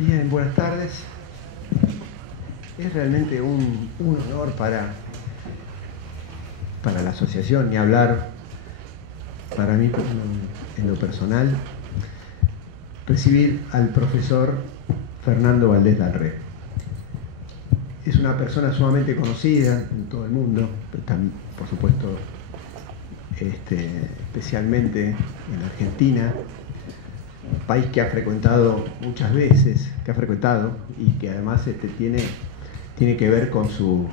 Bien, buenas tardes. Es realmente un honor para la asociación, ni hablar para mí en lo personal, recibir al profesor Fernando Valdés Dalré. Es una persona sumamente conocida en todo el mundo, pero también, por supuesto, especialmente en Argentina, país que ha frecuentado muchas veces, y que además tiene que ver con su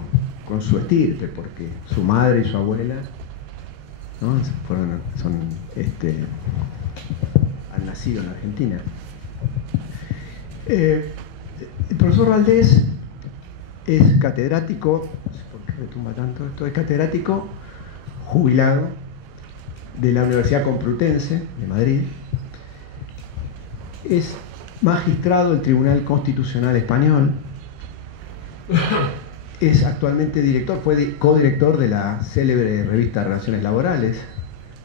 estirpe, porque su madre y su abuela, ¿no? Han nacido en Argentina. El profesor Valdés es catedrático, no sé por qué retumba tanto esto, es catedrático jubilado de la Universidad Complutense de Madrid. Es magistrado del Tribunal Constitucional Español. Es actualmente director, fue codirector de la célebre revista Relaciones Laborales,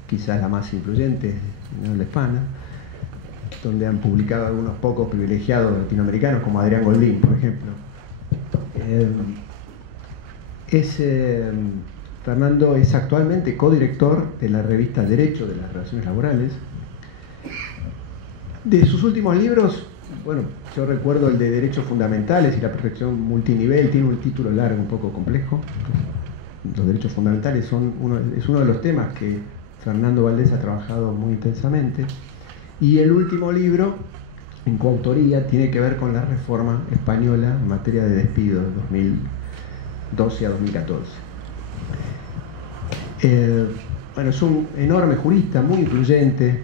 quizás la más influyente en habla hispana, donde han publicado algunos pocos privilegiados latinoamericanos, como Adrián Goldín, por ejemplo. Fernando es actualmente codirector de la revista Derecho de las Relaciones Laborales. De sus últimos libros, bueno, yo recuerdo el de Derechos Fundamentales y la Protección Multinivel, tiene un título largo, un poco complejo. Los derechos fundamentales es uno de los temas que Fernando Valdés ha trabajado muy intensamente. Y el último libro, en coautoría, tiene que ver con la reforma española en materia de despido de 2012 a 2014. Bueno, es un enorme jurista, muy influyente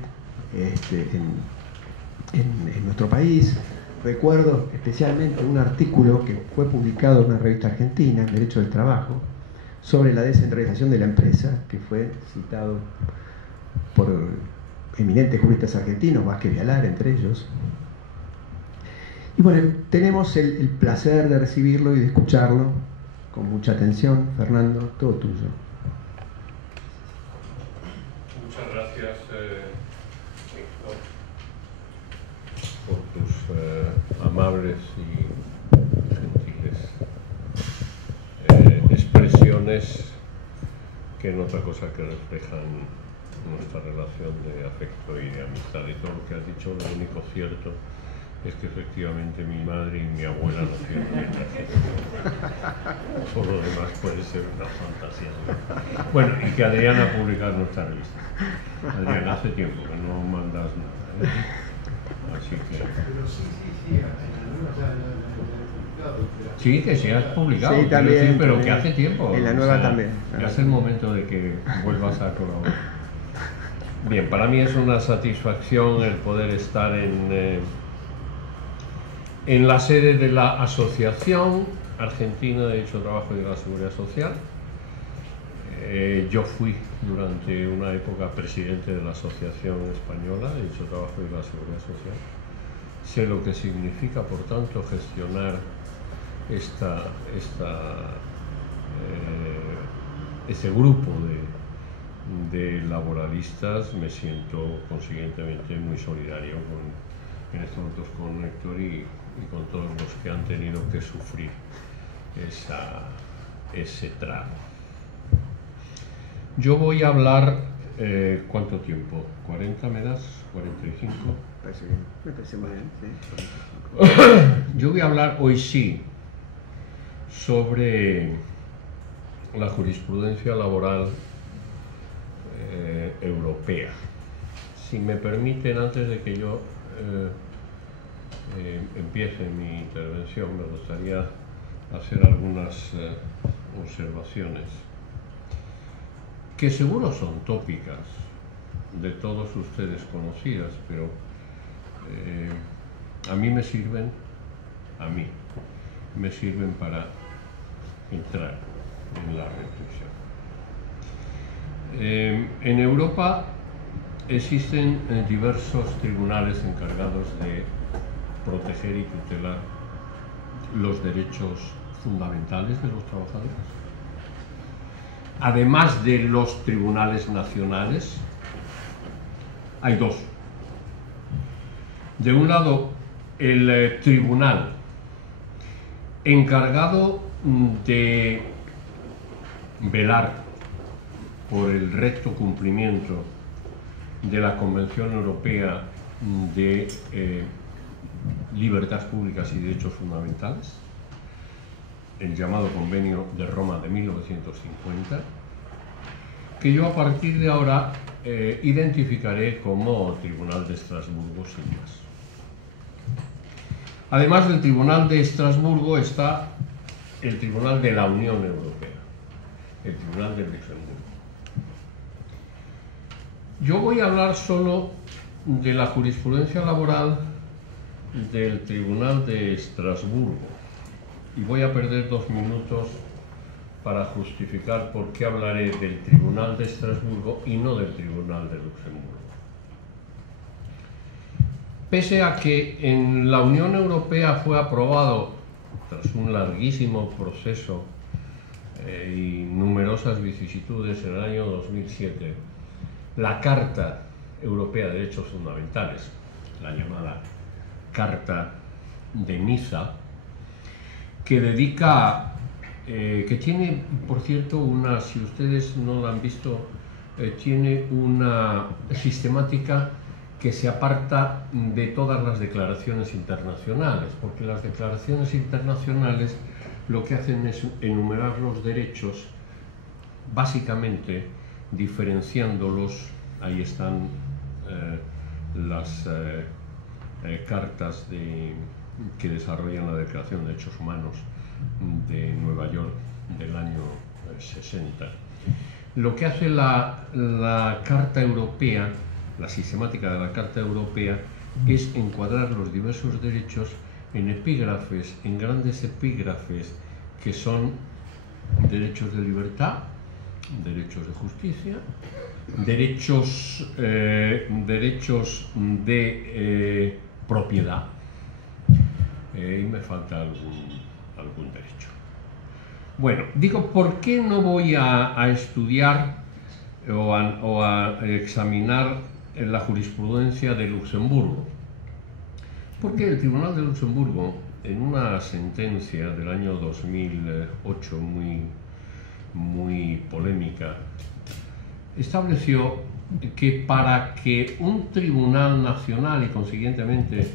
en nuestro país. Recuerdo especialmente un artículo que fue publicado en una revista argentina, Derecho del Trabajo, sobre la descentralización de la empresa, que fue citado por eminentes juristas argentinos, Vázquez Vialar entre ellos. Y bueno, tenemos el placer de recibirlo y de escucharlo con mucha atención. Fernando, todo tuyo. Muchas gracias, Víctor, por tus amables y gentiles expresiones, que no otra cosa que reflejan nuestra relación de afecto y de amistad. Y todo lo que has dicho, lo único cierto es que efectivamente mi madre y mi abuela nacieron en Argentina. Por lo demás puede ser una fantasía. Bueno, y que Adrián ha publicado nuestra revista. Adrián, hace tiempo que no mandas nada, ¿eh? Así que... Sí, que sí has publicado, sí, también, sí, pero también. Que hace tiempo. En la nueva también. Ya es el momento de que vuelvas a colaborar. Bien, para mí es una satisfacción el poder estar en la sede de la Asociación Argentina de Derecho del Trabajo y de la Seguridad Social. Yo fui durante una época presidente de la Asociación Española de Derecho del Trabajo y de la Seguridad Social. Sé lo que significa, por tanto, gestionar ese grupo de laboralistas. Me siento consiguientemente muy solidario en estos momentos con Héctor y con todos los que han tenido que sufrir ese tramo. Yo voy a hablar, ¿cuánto tiempo? ¿40 me das? ¿45? Me parece muy bien, sí. Yo voy a hablar hoy sí sobre la jurisprudencia laboral europea. Si me permiten, antes de que yo empiece mi intervención, me gustaría hacer algunas observaciones que seguro son tópicas, de todos ustedes conocidas, pero a mí me sirven para entrar en la reflexión. En Europa existen diversos tribunales encargados de proteger y tutelar los derechos fundamentales de los trabajadores. Además de los tribunales nacionales, hay dos. De un lado, el tribunal encargado de velar por el recto cumplimiento de la Convención Europea de Libertades Públicas y Derechos Fundamentales, el llamado Convenio de Roma de 1950, que yo a partir de ahora identificaré como Tribunal de Estrasburgo sin más. Además del Tribunal de Estrasburgo está el Tribunal de la Unión Europea, el Tribunal de Luxemburgo. Yo voy a hablar solo de la jurisprudencia laboral del Tribunal de Estrasburgo y voy a perder 2 minutos para justificar por qué hablaré del Tribunal de Estrasburgo y no del Tribunal de Luxemburgo. Pese a que en la Unión Europea fue aprobado, tras un larguísimo proceso y numerosas vicisitudes en el año 2007, la Carta Europea de Derechos Fundamentales, la llamada Carta de Niza, que dedica, que tiene, por cierto, una, si ustedes no la han visto, tiene una sistemática que se aparta de todas las declaraciones internacionales, porque las declaraciones internacionales lo que hacen es enumerar los derechos, básicamente diferenciándolos. Ahí están las cartas que desarrollan la Declaración de Derechos Humanos de Nueva York del año 60. Lo que hace la Carta Europea, la sistemática de la Carta Europea, es encuadrar los diversos derechos en epígrafes, en grandes epígrafes, que son derechos de libertad, derechos de justicia, derechos de propiedad, y me falta algún derecho. Bueno, digo, ¿por qué no voy a estudiar o a examinar la jurisprudencia de Luxemburgo? Porque el Tribunal de Luxemburgo, en una sentencia del año 2008 muy polémica, estableció que para que un tribunal nacional y consiguientemente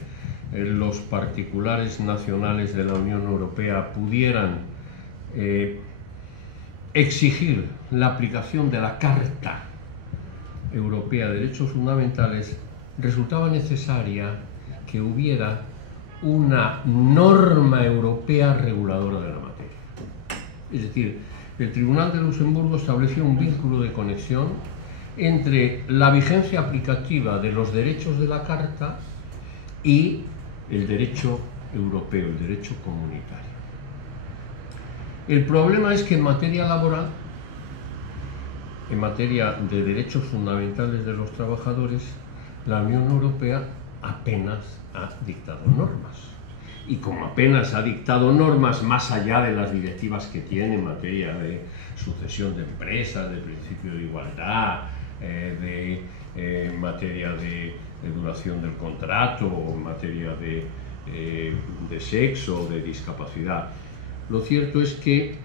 los particulares nacionales de la Unión Europea pudieran exigir la aplicación de la Carta Europea de Derechos Fundamentales, resultaba necesaria que hubiera una norma europea reguladora de la materia. Es decir, el Tribunal de Luxemburgo estableció un vínculo de conexión entre la vigencia aplicativa de los derechos de la Carta y el derecho europeo, el derecho comunitario. El problema es que en materia laboral, en materia de derechos fundamentales de los trabajadores, la Unión Europea apenas ha dictado normas. Y como apenas ha dictado normas más allá de las directivas que tiene en materia de sucesión de empresas, de principio de igualdad, de materia de duración del contrato, o en materia de sexo, de discapacidad, lo cierto es que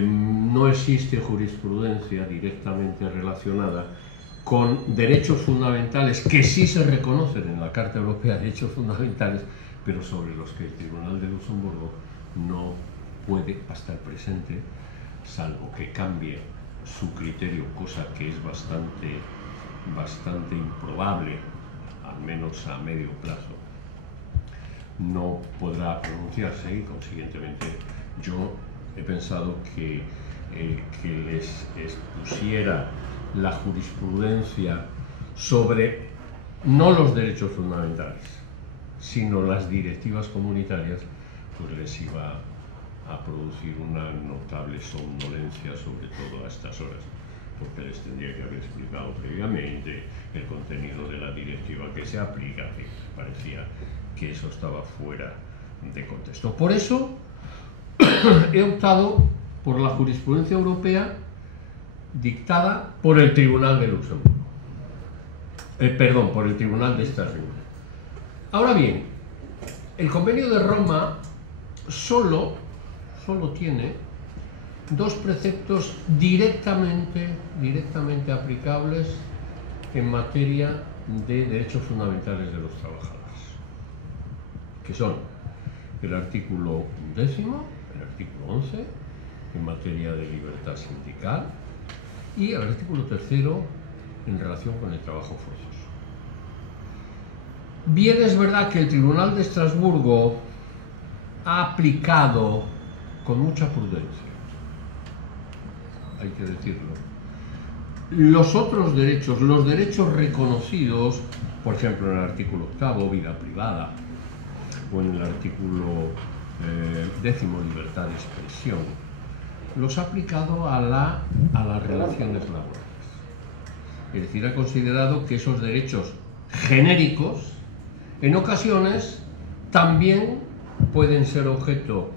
no existe jurisprudencia directamente relacionada con derechos fundamentales que sí se reconocen en la Carta Europea de Derechos Fundamentales, pero sobre los que el Tribunal de Luxemburgo no puede hasta el presente, salvo que cambie su criterio, cosa que es bastante improbable, al menos a medio plazo, no podrá pronunciarse, y consiguientemente yo he pensado que les expusiera la jurisprudencia sobre no los derechos fundamentales, sino las directivas comunitarias, pues les iba a producir una notable somnolencia, sobre todo a estas horas, porque les tendría que haber explicado previamente el contenido de la directiva que se aplica, que parecía que eso estaba fuera de contexto. Por eso he optado por la jurisprudencia europea dictada por el Tribunal de Luxemburgo. Perdón, por el Tribunal de Estrasburgo. Ahora bien, el Convenio de Roma solo tiene dos preceptos directamente aplicables en materia de derechos fundamentales de los trabajadores, que son el artículo 10, el artículo 11, en materia de libertad sindical, y el artículo 3 en relación con el trabajo forzoso. Bien es verdad que el Tribunal de Estrasburgo ha aplicado con mucha prudencia, hay que decirlo, los otros derechos, los derechos reconocidos, por ejemplo en el artículo 8, vida privada, o en el artículo 10, libertad de expresión, los ha aplicado a las relaciones laborales. Es decir, ha considerado que esos derechos genéricos en ocasiones también pueden ser objeto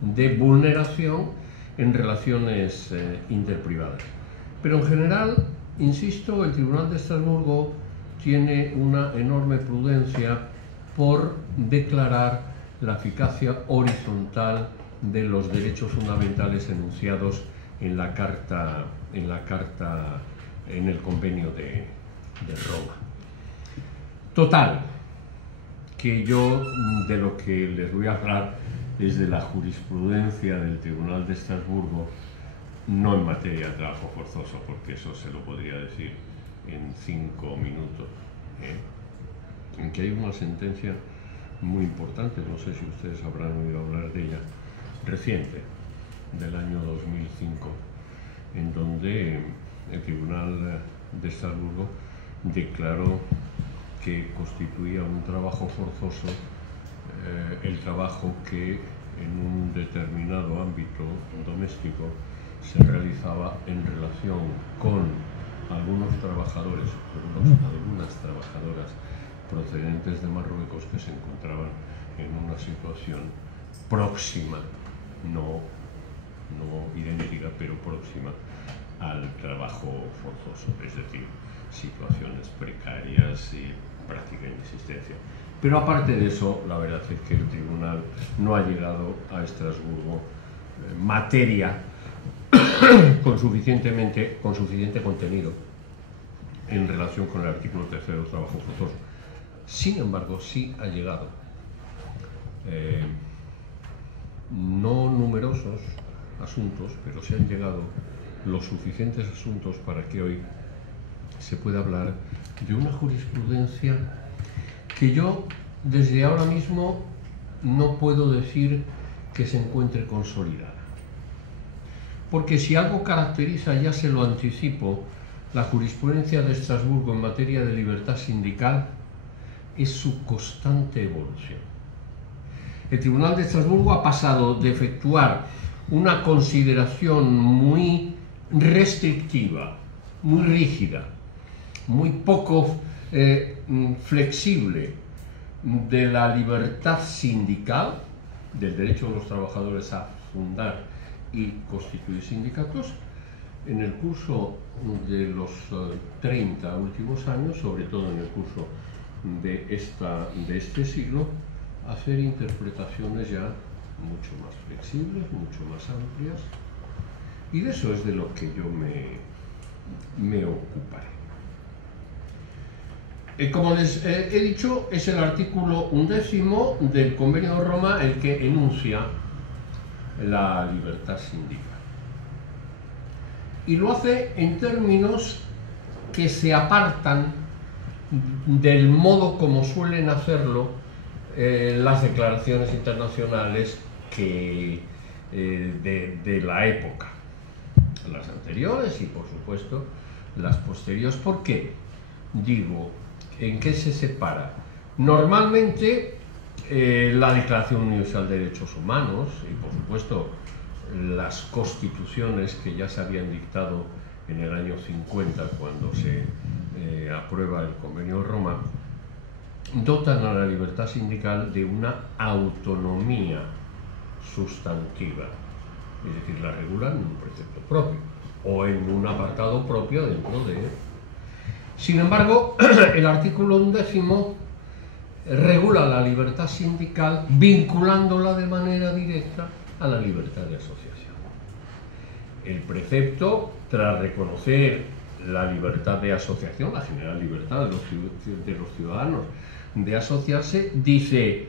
de vulneración en relaciones interprivadas. Pero en general, insisto, el Tribunal de Estrasburgo tiene una enorme prudencia por declarar la eficacia horizontal de los derechos fundamentales enunciados en el Convenio de Roma. Total, que yo de lo que les voy a hablar es de la jurisprudencia del Tribunal de Estrasburgo, no en materia de trabajo forzoso, porque eso se lo podría decir en 5 minutos, en que hay una sentencia muy importante, no sé si ustedes habrán oído hablar de ella, reciente, del año 2005, en donde el Tribunal de Estrasburgo declaró que constituía un trabajo forzoso el trabajo que en un determinado ámbito doméstico se realizaba en relación con algunos trabajadores, algunas trabajadoras procedentes de Marruecos que se encontraban en una situación próxima, no idéntica, pero próxima al trabajo forzoso, es decir, situaciones precarias y práctica inexistencia. Pero aparte de eso, la verdad es que el tribunal no ha llegado a Estrasburgo materia con suficiente contenido en relación con el artículo 3 del trabajo forzoso. Sin embargo, sí ha llegado no numerosos asuntos, pero sí han llegado los suficientes asuntos para que hoy se pueda hablar de una jurisprudencia que yo desde ahora mismo no puedo decir que se encuentre consolidada. Porque si algo caracteriza, ya se lo anticipo, la jurisprudencia de Estrasburgo en materia de libertad sindical es su constante evolución. El Tribunal de Estrasburgo ha pasado de efectuar una consideración muy restrictiva, muy rígida, muy poco flexible de la libertad sindical, del derecho de los trabajadores a fundar y constituir sindicatos, en el curso de los 30 últimos años, sobre todo en el curso de este siglo, hacer interpretaciones ya mucho más flexibles, mucho más amplias, y de eso es de lo que yo me ocuparé. Como les he dicho, es el artículo 11 del Convenio de Roma el que enuncia la libertad sindical. Y lo hace en términos que se apartan del modo como suelen hacerlo las declaraciones internacionales de la época, las anteriores y por supuesto las posteriores. ¿Por qué? Digo, ¿en qué se separa? Normalmente la Declaración Universal de Derechos Humanos y por supuesto las constituciones que ya se habían dictado en el año 50 cuando se aprueba el Convenio de Roma, dotan a la libertad sindical de una autonomía sustantiva, es decir, la regulan en un precepto propio o en un apartado propio dentro de él. Sin embargo, el artículo 11 regula la libertad sindical vinculándola de manera directa a la libertad de asociación. El precepto, tras reconocer la libertad de asociación, la general libertad de los ciudadanos de asociarse, dice: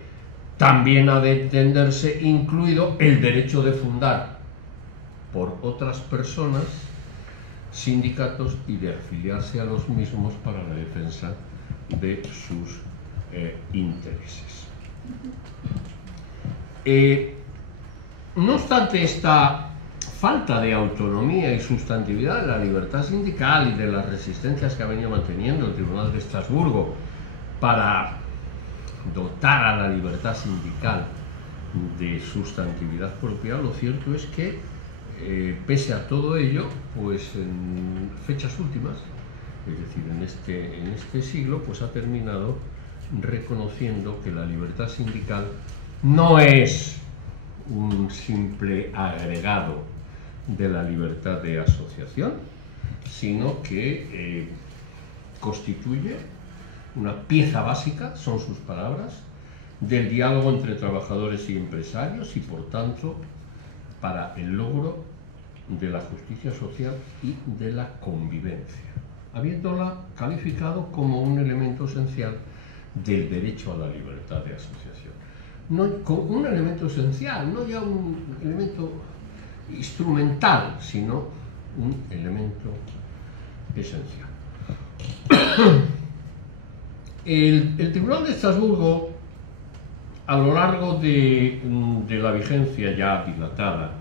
también ha de entenderse incluido el derecho de fundar por otras personas sindicatos y de afiliarse a los mismos para la defensa de sus intereses. No obstante esta falta de autonomía y sustantividad de la libertad sindical y de las resistencias que ha venido manteniendo el Tribunal de Estrasburgo para dotar a la libertad sindical de sustantividad propia, lo cierto es que pese a todo ello, pues en fechas últimas, es decir, en este siglo, pues ha terminado reconociendo que la libertad sindical no es un simple agregado de la libertad de asociación, sino que constituye una pieza básica, son sus palabras, del diálogo entre trabajadores y empresarios y, por tanto, para el logro de la justicia social y de la convivencia, habiéndola calificado como un elemento esencial del derecho a la libertad de asociación. No, como un elemento esencial, no ya un elemento instrumental, sino un elemento esencial. El Tribunal de Estrasburgo, a lo largo de la vigencia ya dilatada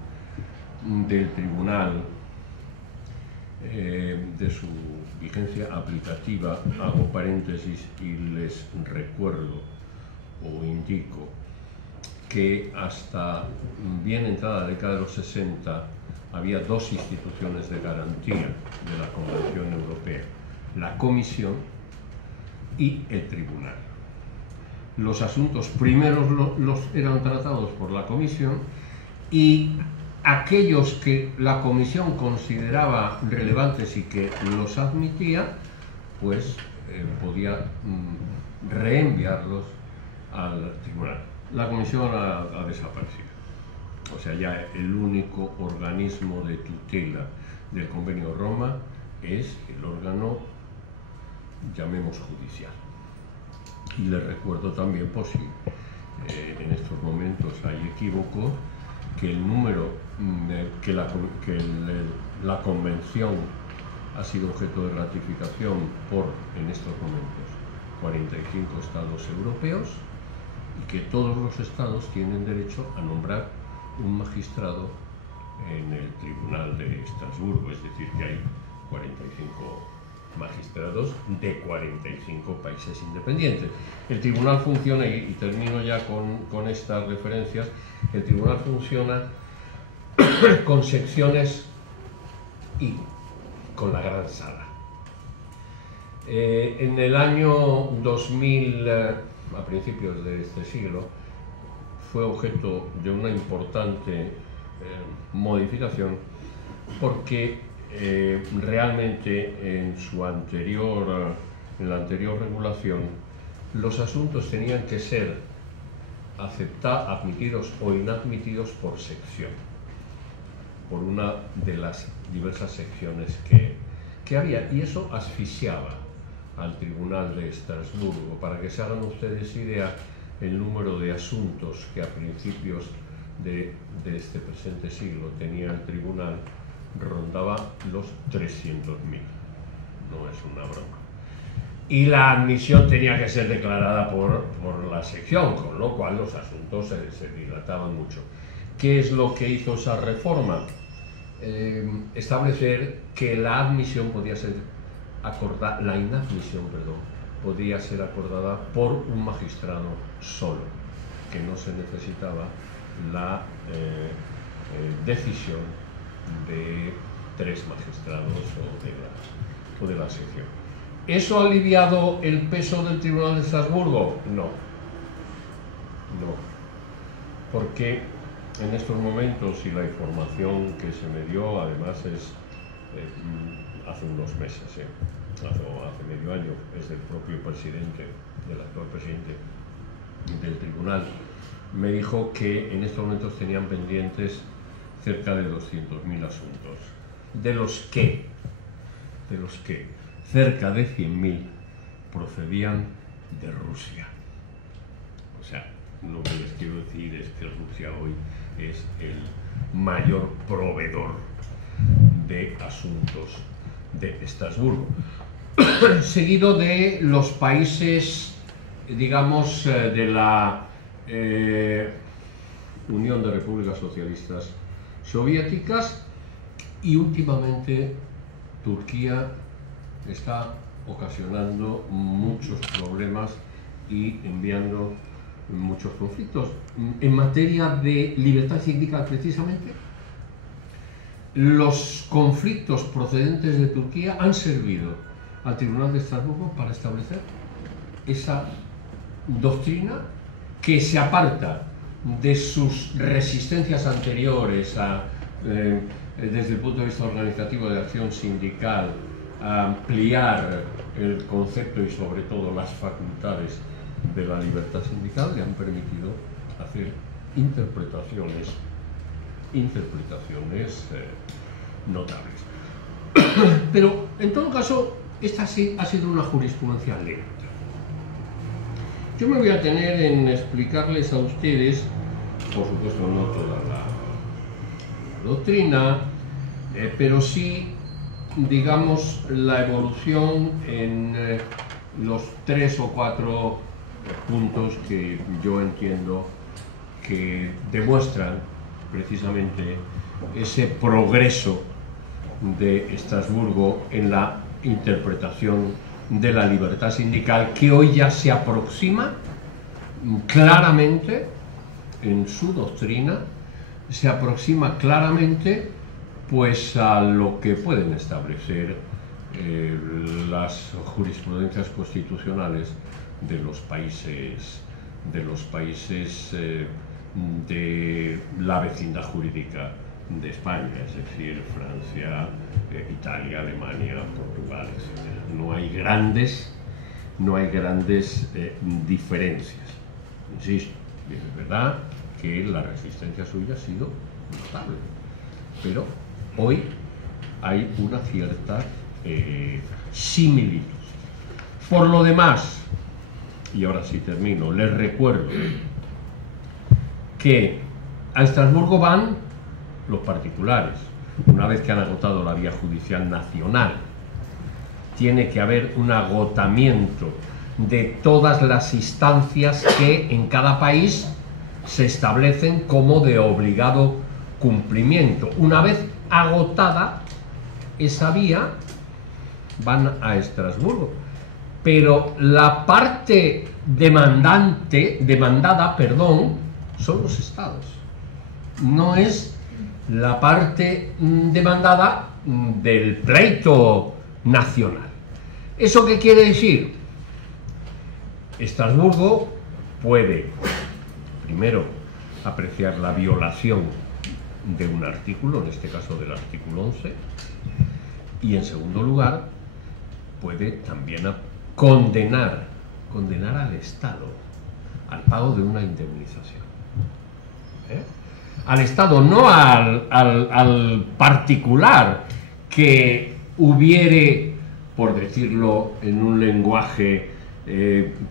del Tribunal, de su vigencia aplicativa, hago paréntesis y les recuerdo o indico que hasta bien entrada la década de los 60 había dos instituciones de garantía de la Convención Europea: la Comisión y el Tribunal. Los asuntos primeros los eran tratados por la Comisión, y aquellos que la Comisión consideraba relevantes y que los admitía, pues podía reenviarlos al Tribunal. La Comisión ha desaparecido. O sea, ya el único organismo de tutela del Convenio de Roma es el órgano, llamemos, judicial. Y les recuerdo también, por si en estos momentos hay equívoco, que el número que la Convención ha sido objeto de ratificación por, en estos momentos, 45 Estados europeos, y que todos los Estados tienen derecho a nombrar un magistrado en el Tribunal de Estrasburgo, es decir, que hay 45 magistrados de 45 países independientes. El tribunal funciona, y termino ya con estas referencias, el tribunal funciona con secciones y con la gran sala. En el año 2000, a principios de este siglo, fue objeto de una importante modificación, porque realmente en la anterior regulación los asuntos tenían que ser admitidos o inadmitidos por sección, por una de las diversas secciones que había, y eso asfixiaba al Tribunal de Estrasburgo. Para que se hagan ustedes idea, el número de asuntos que a principios de este presente siglo tenía el Tribunal rondaba los 300.000, no es una broma. Y la admisión tenía que ser declarada por la sección, con lo cual los asuntos se dilataban mucho. ¿Qué es lo que hizo esa reforma? Establecer que la admisión podía ser acordada, la inadmisión, perdón, podía ser acordada por un magistrado solo, que no se necesitaba la decisión de 3 magistrados o de la sección. ¿Eso ha aliviado el peso del Tribunal de Estrasburgo? No. No. Porque en estos momentos, y la información que se me dio además es hace unos meses, hace medio año, es del propio presidente, del actual presidente del tribunal, me dijo que en estos momentos tenían pendientes cerca de 200.000 asuntos, de los que cerca de 100.000 procedían de Rusia. O sea, lo que les quiero decir es que Rusia hoy es el mayor proveedor de asuntos de Estrasburgo, seguido de los países, digamos, de la Unión de Repúblicas Socialistas Soviéticas, y últimamente Turquía está ocasionando muchos problemas y enviando muchos conflictos. En materia de libertad sindical, precisamente, los conflictos procedentes de Turquía han servido al Tribunal de Estrasburgo para establecer esa doctrina que se aparta de sus resistencias anteriores desde el punto de vista organizativo de acción sindical, a ampliar el concepto y sobre todo las facultades de la libertad sindical, le han permitido hacer interpretaciones notables. Pero en todo caso, esta sí ha sido una jurisprudencia lenta. Yo me voy a tener en explicarles a ustedes, por supuesto no toda la doctrina, pero sí, digamos, la evolución en los 3 o 4 puntos que yo entiendo que demuestran precisamente ese progreso de Estrasburgo en la interpretación de la libertad sindical, que hoy ya se aproxima claramente en su doctrina, se aproxima claramente pues a lo que pueden establecer las jurisprudencias constitucionales de los países de la vecindad jurídica de España, es decir, Francia, Italia, Alemania, Portugal, etc. No hay grandes diferencias. Insisto, es verdad que la resistencia suya ha sido notable, pero hoy hay una cierta similitud. Por lo demás, y ahora sí termino, les recuerdo que a Estrasburgo van los particulares. Una vez que han agotado la vía judicial nacional, tiene que haber un agotamiento de todas las instancias que en cada país se establecen como de obligado cumplimiento. Una vez agotada esa vía, van a Estrasburgo. Pero la parte demandada, son los estados. No es la parte demandada del pleito nacional. ¿Eso qué quiere decir? Estrasburgo puede, primero, apreciar la violación de un artículo, en este caso del artículo 11, y en segundo lugar, puede también condenar al Estado al pago de una indemnización. Al Estado, no al particular que hubiere, por decirlo en un lenguaje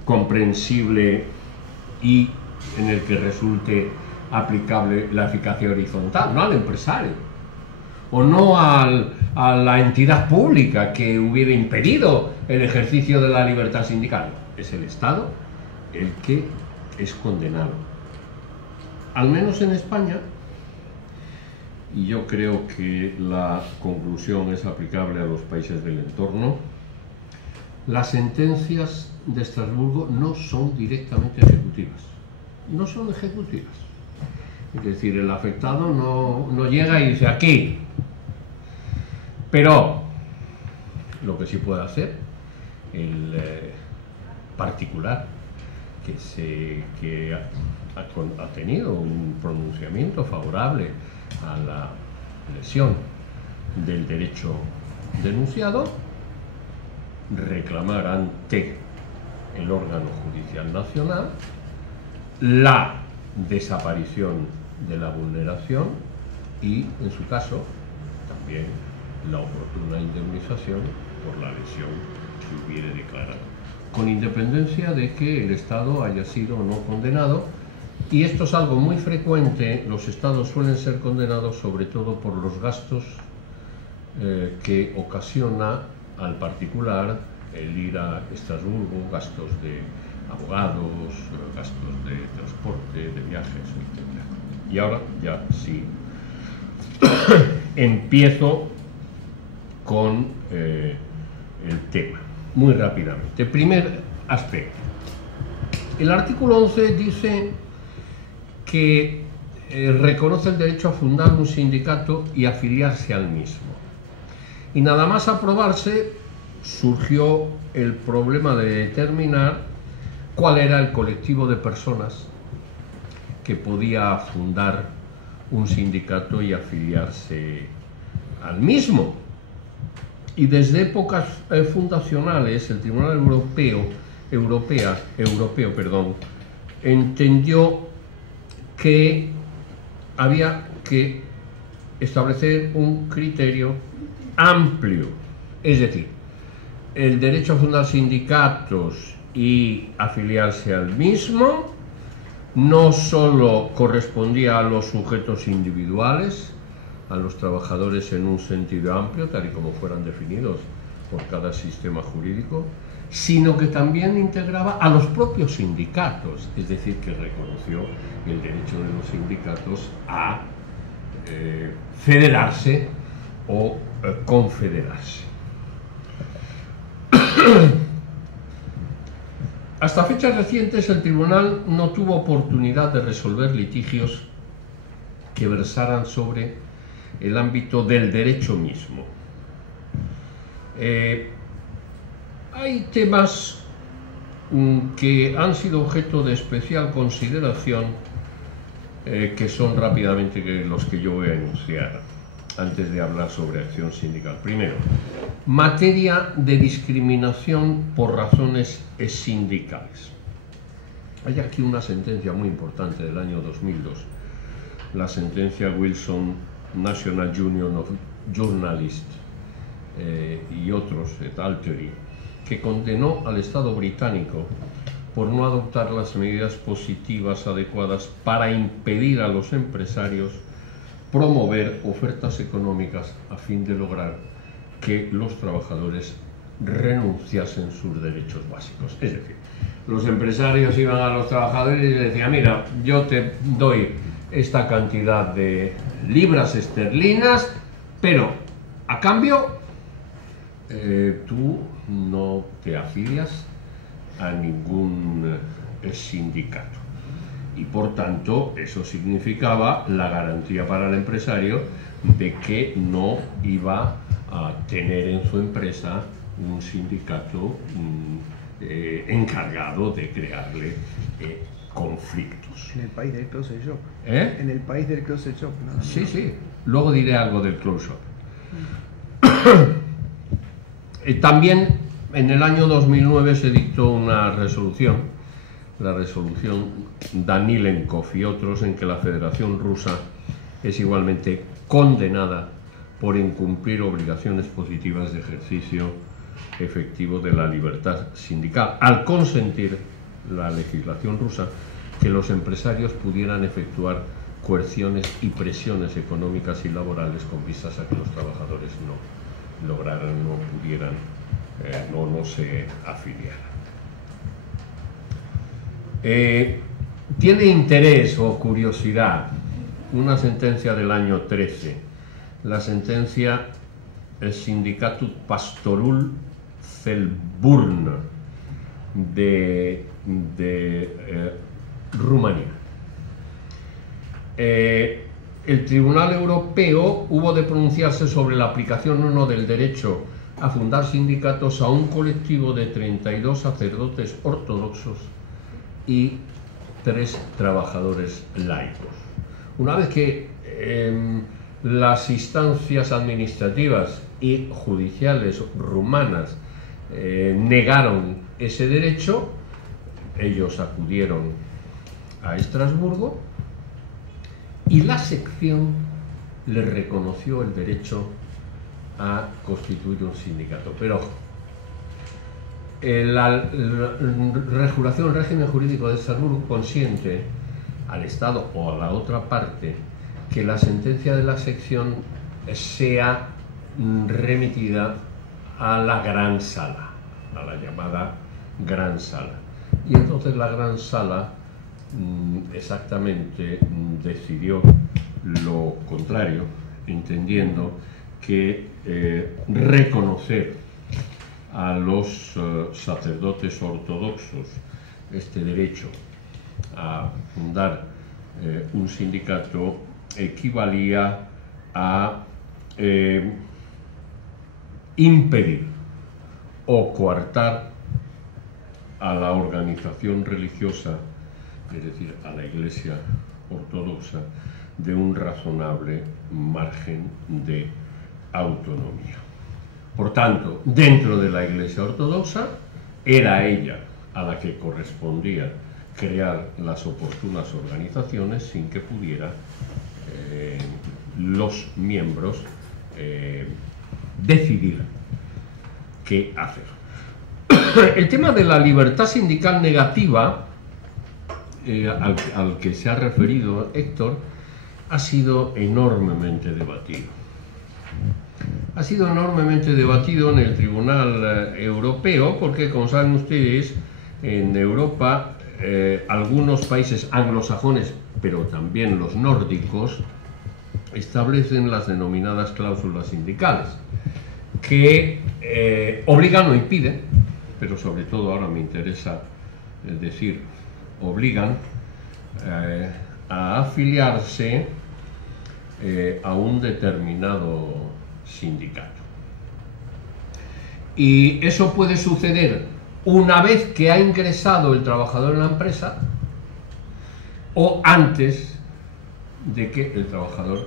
comprensible y en el que resulte aplicable la eficacia horizontal, no al empresario, o no a la entidad pública que hubiera impedido el ejercicio de la libertad sindical. Es el Estado el que es condenado. Al menos en España, y yo creo que la conclusión es aplicable a los países del entorno, las sentencias de Estrasburgo no son directamente ejecutivas. No son ejecutivas. Es decir, el afectado no llega y dice aquí. Pero lo que sí puede hacer el particular que ha tenido un pronunciamiento favorable a la lesión del derecho denunciado, reclamar ante el órgano judicial nacional la desaparición de la vulneración y, en su caso, también la oportuna indemnización por la lesión que hubiere declarado, con independencia de que el Estado haya sido o no condenado. Y esto es algo muy frecuente. Los Estados suelen ser condenados sobre todo por los gastos que ocasiona al particular el ir a Estrasburgo, gastos de abogados, gastos de transporte, de viajes, etc. Y ahora ya sí empiezo con el tema, muy rápidamente. Primer aspecto. El artículo 11 dice que reconoce el derecho a fundar un sindicato y afiliarse al mismo. Y nada más aprobarse, surgió el problema de determinar cuál era el colectivo de personas que podía fundar un sindicato y afiliarse al mismo. Y desde épocas fundacionales, el Tribunal Europeo entendió que había que establecer un criterio amplio, es decir, el derecho a fundar sindicatos y afiliarse al mismo no solo correspondía a los sujetos individuales, a los trabajadores en un sentido amplio, tal y como fueran definidos por cada sistema jurídico, sino que también integraba a los propios sindicatos, es decir, que reconoció el derecho de los sindicatos a federarse o confederarse. Hasta fechas recientes el tribunal no tuvo oportunidad de resolver litigios que versaran sobre el ámbito del derecho mismo. Hay temas que han sido objeto de especial consideración, que son rápidamente los que yo voy a enunciar antes de hablar sobre acción sindical. Primero, materia de discriminación por razones sindicales. Hay aquí una sentencia muy importante del año 2002, la sentencia Wilson National Union of Journalists y otros, et al. Que condenó al Estado británico por no adoptar las medidas positivas adecuadas para impedir a los empresarios promover ofertas económicas a fin de lograr que los trabajadores renunciasen sus derechos básicos. Es decir, los empresarios iban a los trabajadores y les decían: mira, yo te doy esta cantidad de libras esterlinas, pero a cambio tú no te afilias a ningún sindicato. Y por tanto eso significaba la garantía para el empresario de que no iba a tener en su empresa un sindicato encargado de crearle conflictos. En el país del close shop. En el país del close shop. No, sí, sí. Luego diré algo del close shop. También en el año 2009 se dictó una resolución, la resolución Danilenkov y otros, en que la Federación Rusa es igualmente condenada por incumplir obligaciones positivas de ejercicio efectivo de la libertad sindical, al consentir la legislación rusa que los empresarios pudieran efectuar coerciones y presiones económicas y laborales con vistas a que los trabajadores no lograran, no pudieran, no se afiliaran. Tiene interés o curiosidad una sentencia del año 13, la sentencia Syndicatul Pastorul Celburn de Rumanía. El Tribunal Europeo hubo de pronunciarse sobre la aplicación o no del derecho a fundar sindicatos a un colectivo de 32 sacerdotes ortodoxos y 3 trabajadores laicos. Una vez que las instancias administrativas y judiciales rumanas negaron ese derecho, ellos acudieron a Estrasburgo y la sección le reconoció el derecho a constituir un sindicato. Pero ojo, la regulación, el régimen jurídico de Estrasburgo consiente al Estado o a la otra parte que la sentencia de la sección sea remitida a la Gran Sala, a la llamada Gran Sala. Y entonces la Gran Sala exactamente decidió lo contrario, entendiendo que reconocer a los sacerdotes ortodoxos este derecho a fundar un sindicato equivalía a impedir o coartar a la organización religiosa, es decir, a la Iglesia ortodoxa, de un razonable margen de autonomía. Por tanto, dentro de la Iglesia ortodoxa, era ella a la que correspondía crear las oportunas organizaciones sin que pudiera los miembros decidir qué hacer. El tema de la libertad sindical negativa, al que se ha referido Héctor, ha sido enormemente debatido. Ha sido enormemente debatido en el Tribunal Europeo porque, como saben ustedes, en Europa algunos países anglosajones, pero también los nórdicos, establecen las denominadas cláusulas sindicales, que obligan o impiden, pero sobre todo ahora me interesa decir obligan a afiliarse a un determinado sindicato. Y eso puede suceder una vez que ha ingresado el trabajador en la empresa o antes de que el trabajador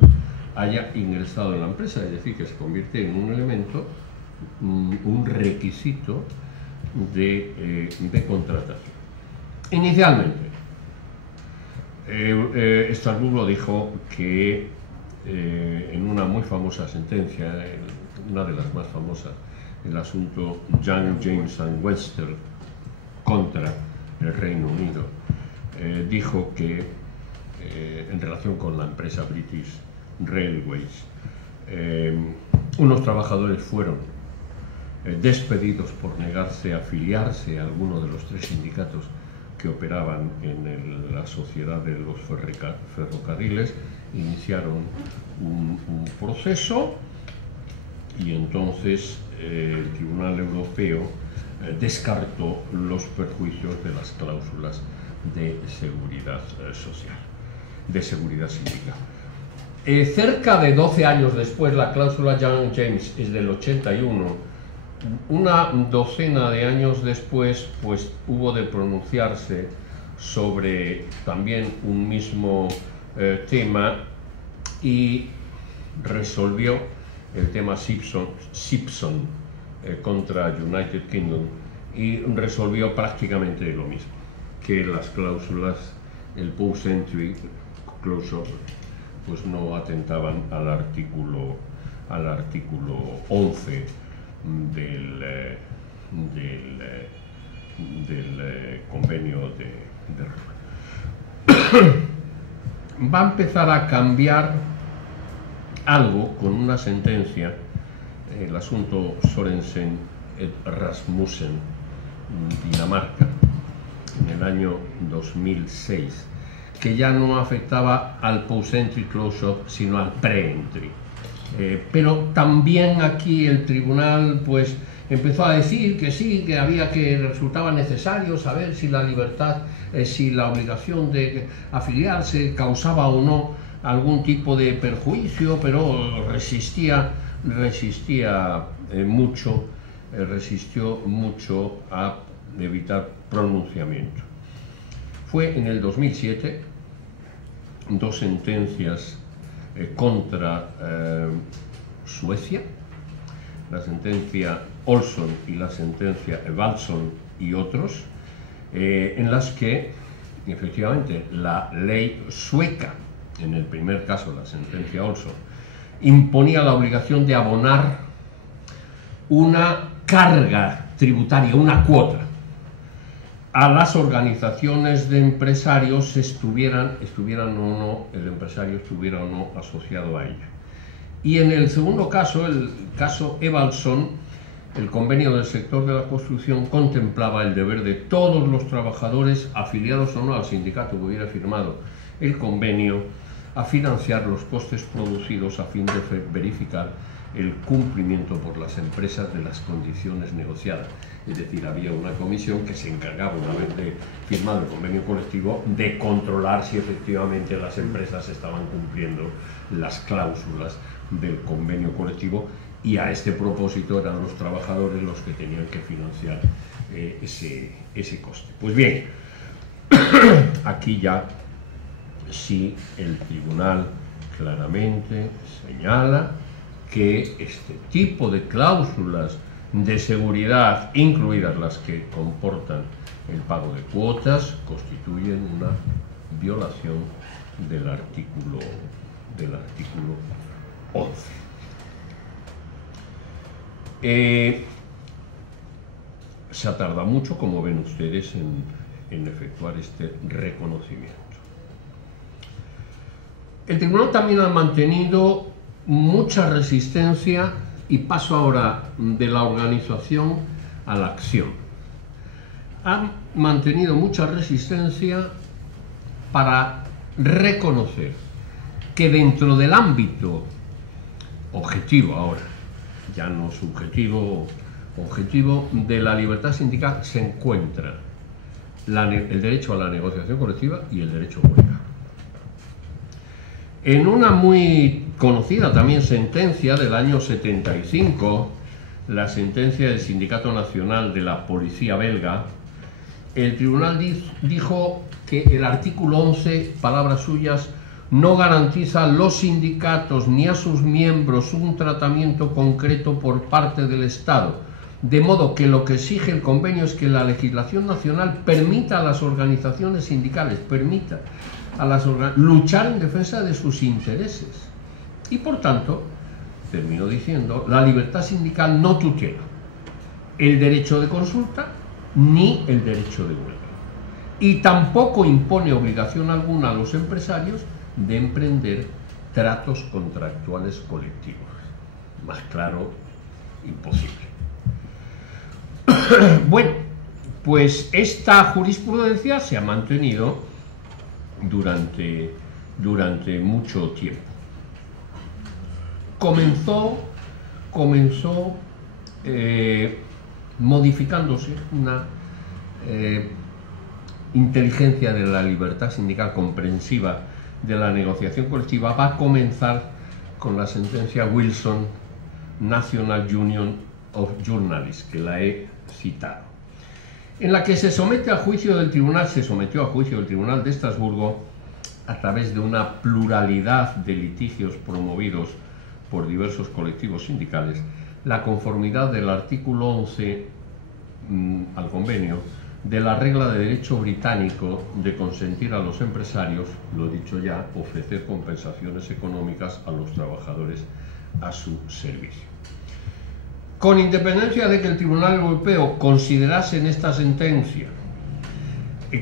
haya ingresado en la empresa, es decir, que se convierte en un elemento, un requisito de contratación. Inicialmente, Estrasburgo dijo que en una muy famosa sentencia, una de las más famosas, el asunto Young, James and Webster contra el Reino Unido, dijo que en relación con la empresa British Railways, unos trabajadores fueron despedidos por negarse a afiliarse a alguno de los tres sindicatos que operaban en la sociedad de los ferrocarriles, iniciaron un proceso y entonces el Tribunal Europeo descartó los perjuicios de las cláusulas de seguridad social, de seguridad sindical. Cerca de 12 años después, la cláusula Young James es del 81, una docena de años después, pues hubo de pronunciarse sobre también un mismo tema y resolvió el tema Simpson contra United Kingdom y resolvió prácticamente lo mismo, que las cláusulas, el post-entry closure, pues no atentaban al artículo 11 del convenio de Roma. Va a empezar a cambiar algo con una sentencia, el asunto Sorensen et Rasmussen, Dinamarca, en el año 2006, que ya no afectaba al post-entry closure, sino al pre-entry. Pero también aquí el tribunal pues empezó a decir que sí, que resultaba necesario saber si la libertad, si la obligación de afiliarse causaba o no algún tipo de perjuicio, pero resistió mucho a evitar pronunciamiento. Fue en el 2007 dos sentencias contra Suecia, la sentencia Olson y la sentencia Evalson y otros, en las que efectivamente, la ley sueca, en el primer caso, la sentencia Olsson, imponía la obligación de abonar una carga tributaria, una cuota, a las organizaciones de empresarios estuvieran o no, el empresario estuviera o no asociado a ella. Y en el segundo caso, el caso Evalson, el convenio del sector de la construcción contemplaba el deber de todos los trabajadores, afiliados o no al sindicato que hubiera firmado el convenio, a financiar los costes producidos a fin de verificar el cumplimiento por las empresas de las condiciones negociadas. Es decir, había una comisión que se encargaba, una vez de firmado el convenio colectivo, de controlar si efectivamente las empresas estaban cumpliendo las cláusulas del convenio colectivo, y a este propósito eran los trabajadores los que tenían que financiar ese coste. Pues bien, aquí ya sí el tribunal claramente señala que este tipo de cláusulas de seguridad, incluidas las que comportan el pago de cuotas, constituyen una violación del artículo 11. Se ha tardado mucho, como ven ustedes, en efectuar este reconocimiento. El tribunal también ha mantenido mucha resistencia, y paso ahora de la organización a la acción. Ha mantenido mucha resistencia para reconocer que dentro del ámbito objetivo ahora, ya no subjetivo, objetivo de la libertad sindical, se encuentra el derecho a la negociación colectiva y el derecho a huelga. En una muy conocida también sentencia del año 75, la sentencia del Sindicato Nacional de la Policía Belga, el tribunal dijo que el artículo 11, palabras suyas, no garantiza a los sindicatos ni a sus miembros un tratamiento concreto por parte del Estado, de modo que lo que exige el convenio es que la legislación nacional permita a las organizaciones sindicales, luchar en defensa de sus intereses. Y por tanto, terminó diciendo, la libertad sindical no tutela el derecho de consulta ni el derecho de huelga. Y tampoco impone obligación alguna a los empresarios de emprender tratos contractuales colectivos. Más claro, imposible. Bueno, pues esta jurisprudencia se ha mantenido durante mucho tiempo. Comenzó modificándose una inteligencia de la libertad sindical comprensiva de la negociación colectiva. Va a comenzar con la sentencia Wilson National Union of Journalists, que la he citado, en la que se sometió a juicio del Tribunal de Estrasburgo, a través de una pluralidad de litigios promovidos por diversos colectivos sindicales, la conformidad del artículo 11 al convenio de la regla de derecho británico de consentir a los empresarios, lo he dicho ya, ofrecer compensaciones económicas a los trabajadores a su servicio. Con independencia de que el Tribunal Europeo considerase en esta sentencia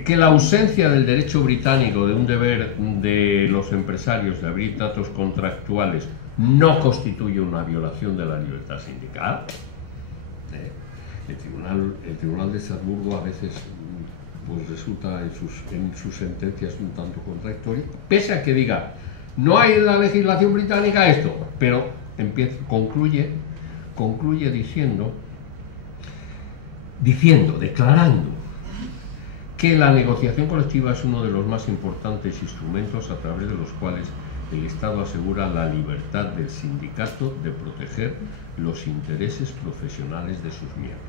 que la ausencia del derecho británico de un deber de los empresarios de abrir tratos contractuales no constituye una violación de la libertad sindical, el Tribunal de Estrasburgo a veces pues resulta en sus sentencias un tanto contradictorio, pese a que diga no hay en la legislación británica esto, pero concluye declarando que la negociación colectiva es uno de los más importantes instrumentos a través de los cuales el Estado asegura la libertad del sindicato de proteger los intereses profesionales de sus miembros.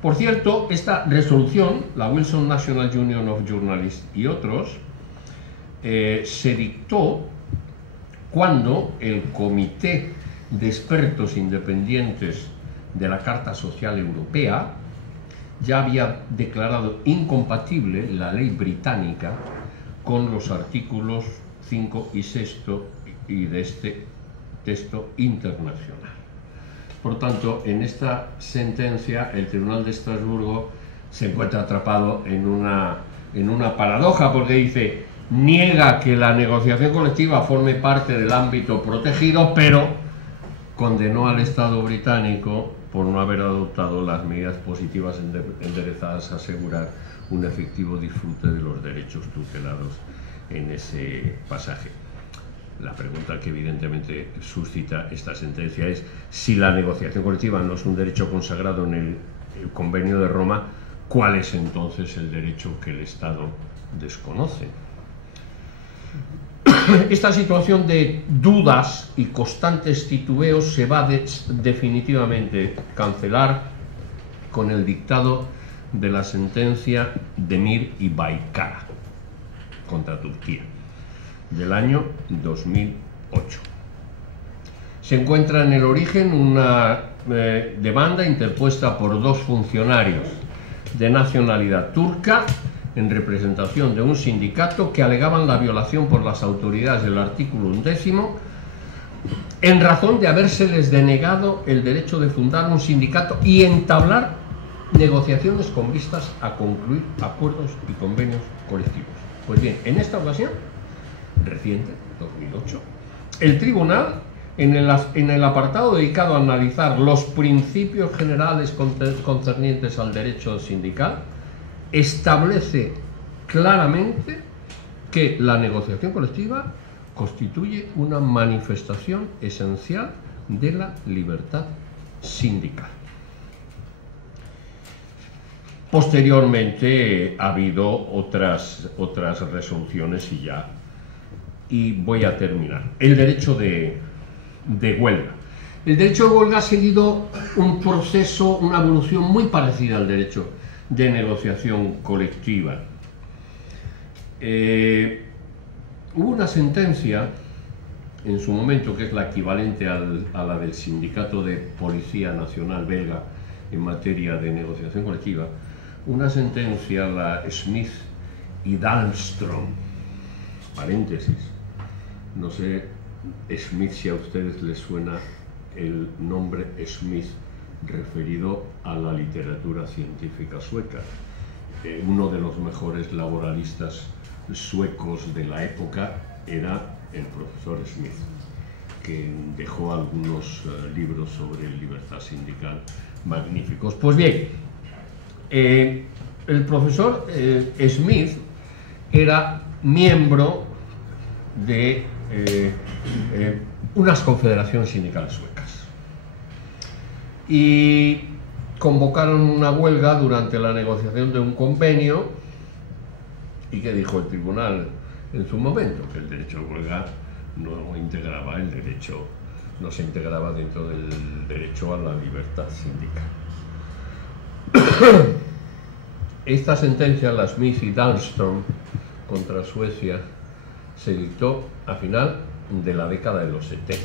Por cierto, esta resolución, la Wilson National Union of Journalists y otros, se dictó cuando el Comité de Expertos Independientes de la Carta Social Europea ya había declarado incompatible la ley británica con los artículos 5 y 6 y de este texto internacional. Por tanto, en esta sentencia el Tribunal de Estrasburgo se encuentra atrapado en una paradoja, porque dice, niega que la negociación colectiva forme parte del ámbito protegido, pero condenó al Estado británico por no haber adoptado las medidas positivas enderezadas a asegurar un efectivo disfrute de los derechos tutelados en ese pasaje. La pregunta que evidentemente suscita esta sentencia es si la negociación colectiva no es un derecho consagrado en el Convenio de Roma, ¿cuál es entonces el derecho que el Estado desconoce? Esta situación de dudas y constantes titubeos se va definitivamente a cancelar con el dictado de la sentencia de Demir y Baykara contra Turquía del año 2008. Se encuentra en el origen una demanda interpuesta por dos funcionarios de nacionalidad turca en representación de un sindicato que alegaban la violación por las autoridades del artículo 11 en razón de habérseles denegado el derecho de fundar un sindicato y entablar negociaciones con vistas a concluir acuerdos y convenios colectivos. Pues bien, en esta ocasión reciente, 2008, el tribunal, en el apartado dedicado a analizar los principios generales concernientes al derecho sindical, establece claramente que la negociación colectiva constituye una manifestación esencial de la libertad sindical. Posteriormente ha habido otras resoluciones y voy a terminar. El derecho de huelga. El derecho de huelga ha seguido un proceso, una evolución muy parecida al derecho de negociación colectiva. Hubo una sentencia en su momento que es la equivalente a la del Sindicato de Policía Nacional belga en materia de negociación colectiva, una sentencia, la Smith y Dahlström, paréntesis, no sé, Smith, si a ustedes les suena el nombre Smith referido a la literatura científica sueca. Uno de los mejores laboralistas suecos de la época era el profesor Smith, que dejó algunos libros sobre libertad sindical magníficos. Pues bien, el profesor Smith era miembro de unas confederaciones sindicales suecas y convocaron una huelga durante la negociación de un convenio. ¿Y qué dijo el tribunal en su momento? Que el derecho de huelga no se integraba dentro del derecho a la libertad sindical. Esta sentencia, la Smith y Dahlström contra Suecia, se dictó a final de la década de los 70,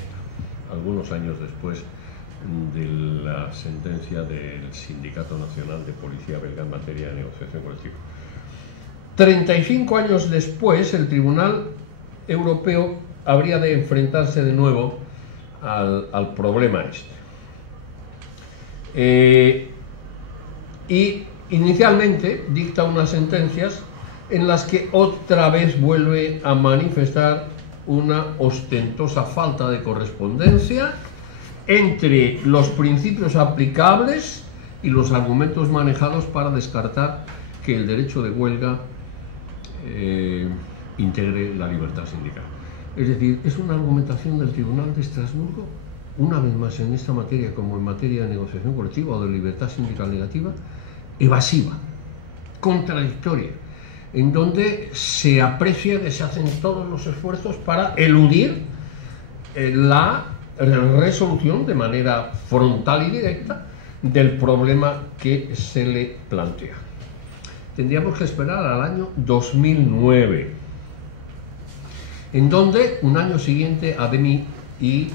algunos años después de la sentencia del Sindicato Nacional de Policía belga en materia de negociación colectiva. 35 años después, el Tribunal Europeo habría de enfrentarse de nuevo al problema este. Y inicialmente dicta unas sentencias en las que otra vez vuelve a manifestar una ostentosa falta de correspondencia entre los principios aplicables y los argumentos manejados para descartar que el derecho de huelga integre la libertad sindical. Es decir, es una argumentación del Tribunal de Estrasburgo, una vez más en esta materia como en materia de negociación colectiva o de libertad sindical negativa, evasiva, contradictoria, en donde se aprecia que se hacen todos los esfuerzos para eludir la resolución de manera frontal y directa del problema que se le plantea. Tendríamos que esperar al año 2009, en donde un año siguiente a Demir y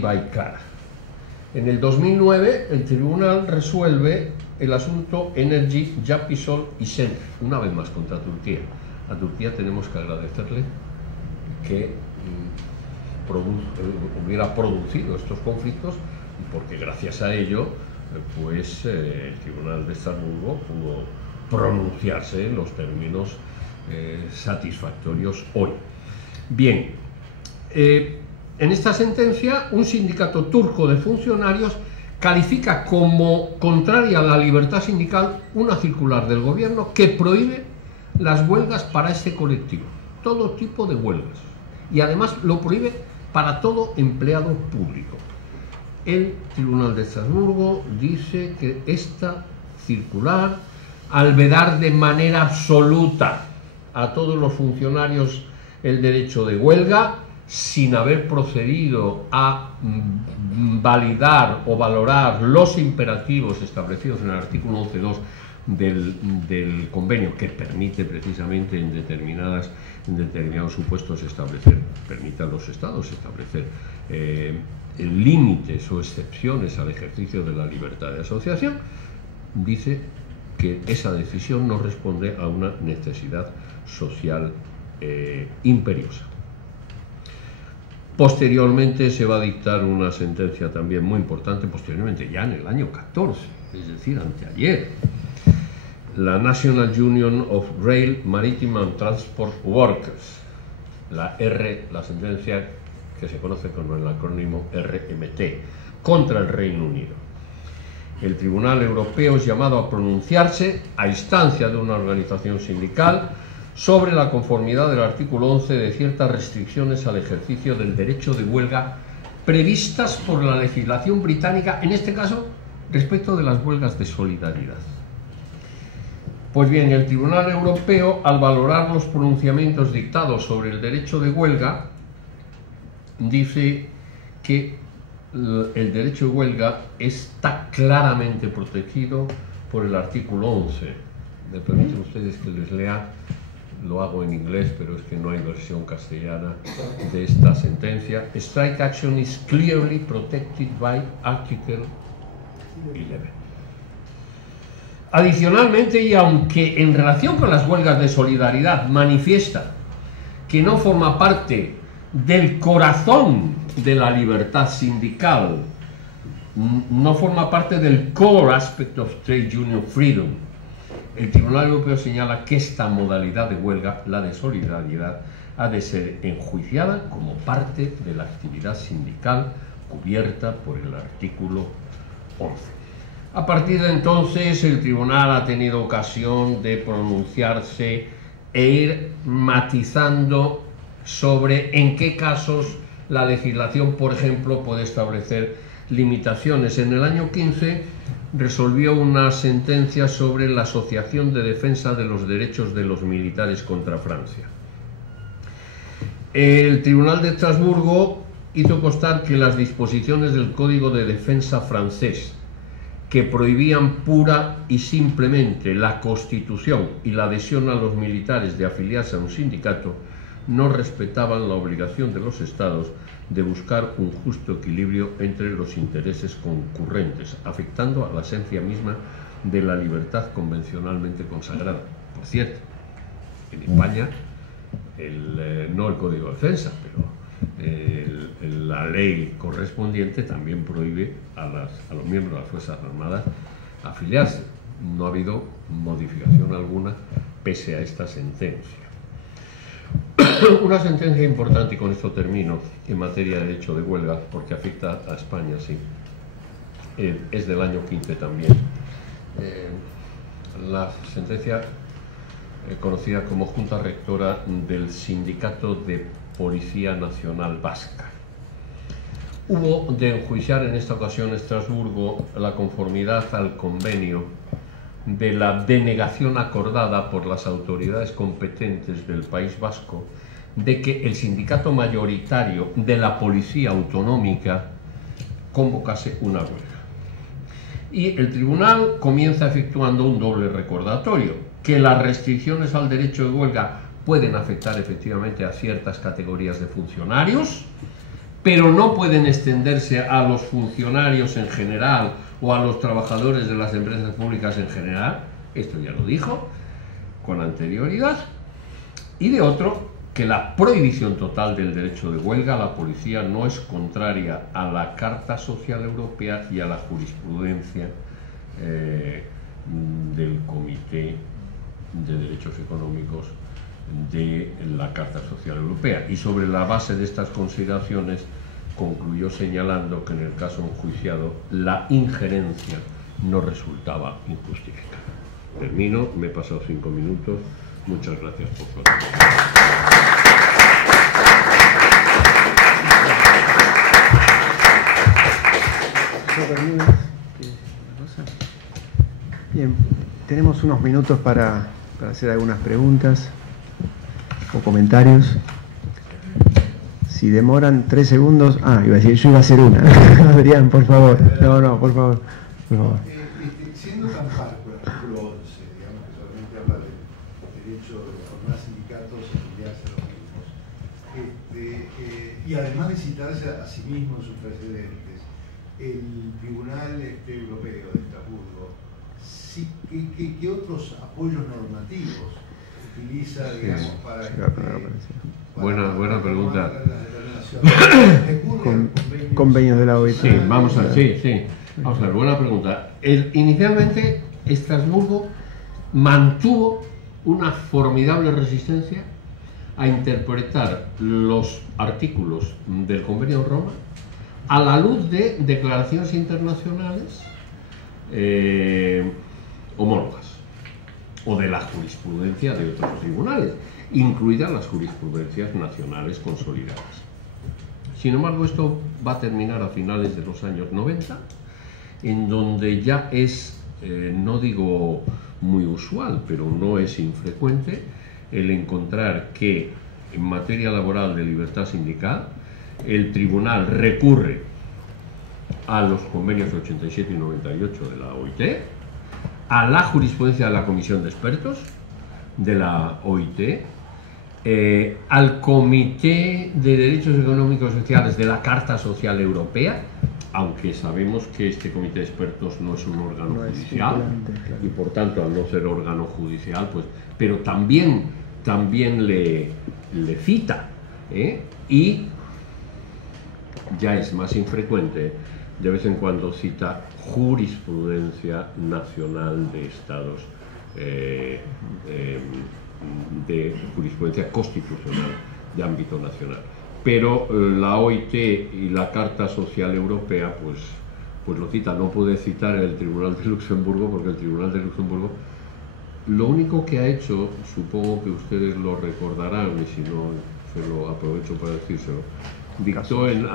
Baykara. En el 2009 el tribunal resuelve el asunto Energy, Japisol y Sen, una vez más contra Turquía. A Turquía tenemos que agradecerle que hubiera producido estos conflictos, porque gracias a ello pues el Tribunal de Estrasburgo pudo pronunciarse en los términos satisfactorios hoy. Bien, en esta sentencia un sindicato turco de funcionarios califica como contraria a la libertad sindical una circular del gobierno que prohíbe las huelgas para este colectivo, todo tipo de huelgas, y además lo prohíbe para todo empleado público. El Tribunal de Estrasburgo dice que esta circular, al vedar de manera absoluta a todos los funcionarios el derecho de huelga, sin haber procedido a validar o valorar los imperativos establecidos en el artículo 11.2 del convenio, que permite precisamente en determinados supuestos permite a los estados establecer límites o excepciones al ejercicio de la libertad de asociación, dice que esa decisión no responde a una necesidad social imperiosa. Posteriormente se va a dictar una sentencia también muy importante, posteriormente ya en el año 14, es decir, anteayer. La National Union of Rail, Maritime and Transport Workers, la sentencia que se conoce con el acrónimo RMT, contra el Reino Unido. El Tribunal Europeo es llamado a pronunciarse a instancia de una organización sindical sobre la conformidad del artículo 11 de ciertas restricciones al ejercicio del derecho de huelga previstas por la legislación británica, en este caso respecto de las huelgas de solidaridad. Pues bien, el Tribunal Europeo, al valorar los pronunciamientos dictados sobre el derecho de huelga, dice que el derecho de huelga está claramente protegido por el artículo 11. Me permiten ustedes que les lea, lo hago en inglés, pero es que no hay versión castellana de esta sentencia. Strike action is clearly protected by Article 11. Adicionalmente, y aunque en relación con las huelgas de solidaridad manifiesta que no forma parte del corazón de la libertad sindical, no forma parte del core aspect of trade union freedom, el Tribunal Europeo señala que esta modalidad de huelga, la de solidaridad, ha de ser enjuiciada como parte de la actividad sindical cubierta por el artículo 11. A partir de entonces, el Tribunal ha tenido ocasión de pronunciarse e ir matizando sobre en qué casos la legislación, por ejemplo, puede establecer limitaciones. En el año 15 resolvió una sentencia sobre la Asociación de Defensa de los Derechos de los Militares contra Francia. El Tribunal de Estrasburgo hizo constar que las disposiciones del Código de Defensa francés, que prohibían pura y simplemente la constitución y la adhesión a los militares de afiliarse a un sindicato, no respetaban la obligación de los estados de buscar un justo equilibrio entre los intereses concurrentes, afectando a la esencia misma de la libertad convencionalmente consagrada. Por cierto, en España, no el Código de Defensa, pero la ley correspondiente también prohíbe a los miembros de las Fuerzas Armadas afiliarse. No ha habido modificación alguna pese a esta sentencia. Una sentencia importante, y con esto termino, en materia de derecho de huelga, porque afecta a España, sí, es del año 15 también. La sentencia conocida como Junta Rectora del Sindicato de Policía Nacional Vasca. Hubo de enjuiciar en esta ocasión Estrasburgo la conformidad al convenio de la denegación acordada por las autoridades competentes del País Vasco de que el sindicato mayoritario de la Policía Autonómica convocase una huelga. Y el tribunal comienza efectuando un doble recordatorio, que las restricciones al derecho de huelga pueden afectar efectivamente a ciertas categorías de funcionarios, pero no pueden extenderse a los funcionarios en general o a los trabajadores de las empresas públicas en general, esto ya lo dijo con anterioridad, y de otro, que la prohibición total del derecho de huelga a la policía no es contraria a la Carta Social Europea y a la jurisprudencia del Comité de Derechos Económicos de la Carta Social Europea. Y sobre la base de estas consideraciones concluyó señalando que en el caso enjuiciado la injerencia no resultaba injustificada. Termino, me he pasado 5 minutos. Muchas gracias por su atención. Bien, tenemos unos minutos para hacer algunas preguntas o comentarios. Si demoran 3 segundos... iba a decir, yo iba a hacer una. Adrián, por favor. No, por favor. Siendo tan parco el artículo 11, digamos que solamente habla del derecho de formar sindicatos y afiliarse a los mismos, y además de citarse a sí mismo en sus precedentes, el Tribunal Europeo de Estrasburgo, ¿sí, qué otros apoyos normativos utiliza, digamos, para buena pregunta. Convenios de la OIT. Sí, vamos a ver, Vamos a ver, buena pregunta. Inicialmente, Estrasburgo mantuvo una formidable resistencia a interpretar los artículos del Convenio de Roma a la luz de declaraciones internacionales homólogas o de la jurisprudencia de otros tribunales, incluidas las jurisprudencias nacionales consolidadas. Sin embargo, esto va a terminar a finales de los años 90, en donde ya es, no digo muy usual, pero no es infrecuente, el encontrar que en materia laboral de libertad sindical, el tribunal recurre a los convenios 87 y 98 de la OIT, a la jurisprudencia de la Comisión de Expertos de la OIT, al Comité de Derechos Económicos y Sociales de la Carta Social Europea, aunque sabemos que este Comité de Expertos no es un órgano judicial, y por tanto, al no ser órgano judicial, pues, pero también le cita, y ya es más infrecuente, de vez en cuando cita jurisprudencia nacional de estados, de jurisprudencia constitucional de ámbito nacional. Pero la OIT y la Carta Social Europea pues lo cita. No puede citar el Tribunal de Luxemburgo, porque el Tribunal de Luxemburgo lo único que ha hecho, supongo que ustedes lo recordarán, y si no se lo aprovecho para decírselo, dictó en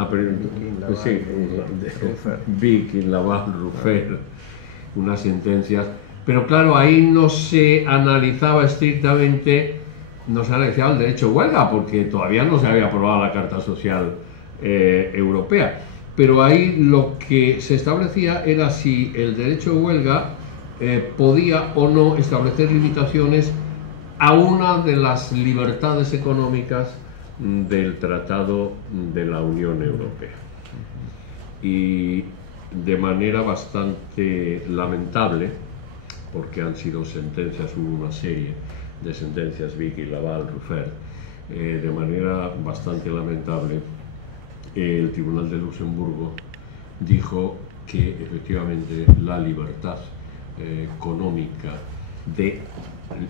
Viking, Laval, Ruffert, unas sentencias, pero claro, ahí no se analizaba estrictamente, no se analizaba el derecho de huelga, porque todavía no se había aprobado la Carta Social Europea, pero ahí lo que se establecía era si el derecho de huelga podía o no establecer limitaciones a una de las libertades económicas del Tratado de la Unión Europea. Y de manera bastante lamentable, porque han sido sentencias, hubo una serie de sentencias, Vicky, Laval, Ruffert, de manera bastante lamentable, el Tribunal de Luxemburgo dijo que efectivamente la libertad económica de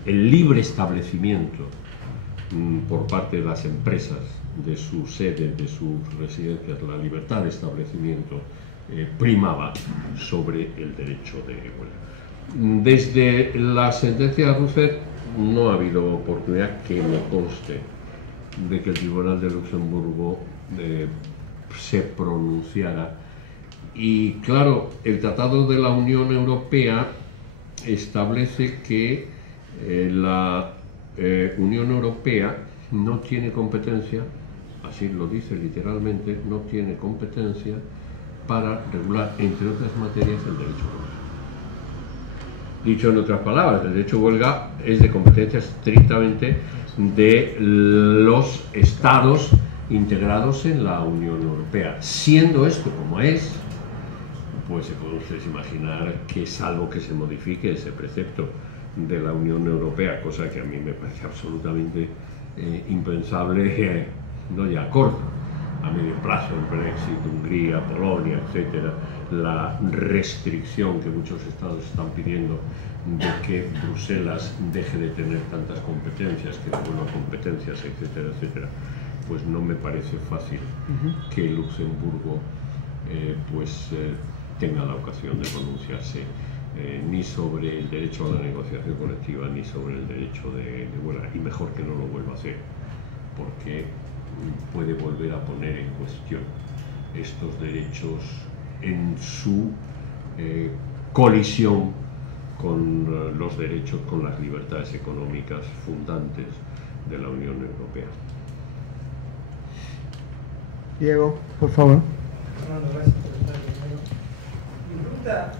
el libre establecimiento por parte de las empresas de su sede, de sus residencias, la libertad de establecimiento primaba sobre el derecho de huelga. Desde la sentencia de Ruffert no ha habido oportunidad que me conste de que el Tribunal de Luxemburgo se pronunciara. Y claro, el Tratado de la Unión Europea establece que la Unión Europea no tiene competencia, así lo dice literalmente, no tiene competencia para regular, entre otras materias, el derecho de huelga. Dicho en otras palabras, el derecho de huelga es de competencia estrictamente de los estados integrados en la Unión Europea. Siendo esto como es, pues se pueden ustedes imaginar que, salvo que se modifique ese precepto de la Unión Europea, cosa que a mí me parece absolutamente impensable, no ya a corto, a medio plazo, el Brexit, Hungría, Polonia, etcétera, la restricción que muchos estados están pidiendo de que Bruselas deje de tener tantas competencias, que devuelva competencias, etcétera, etcétera, pues no me parece fácil que Luxemburgo tenga la ocasión de pronunciarse ni sobre el derecho a la negociación colectiva ni sobre el derecho de huelga, y mejor que no lo vuelva a hacer, porque puede volver a poner en cuestión estos derechos en su colisión con los derechos, con las libertades económicas fundantes de la Unión Europea. Diego, por favor. Fernando, gracias por estar aquí. Mi pregunta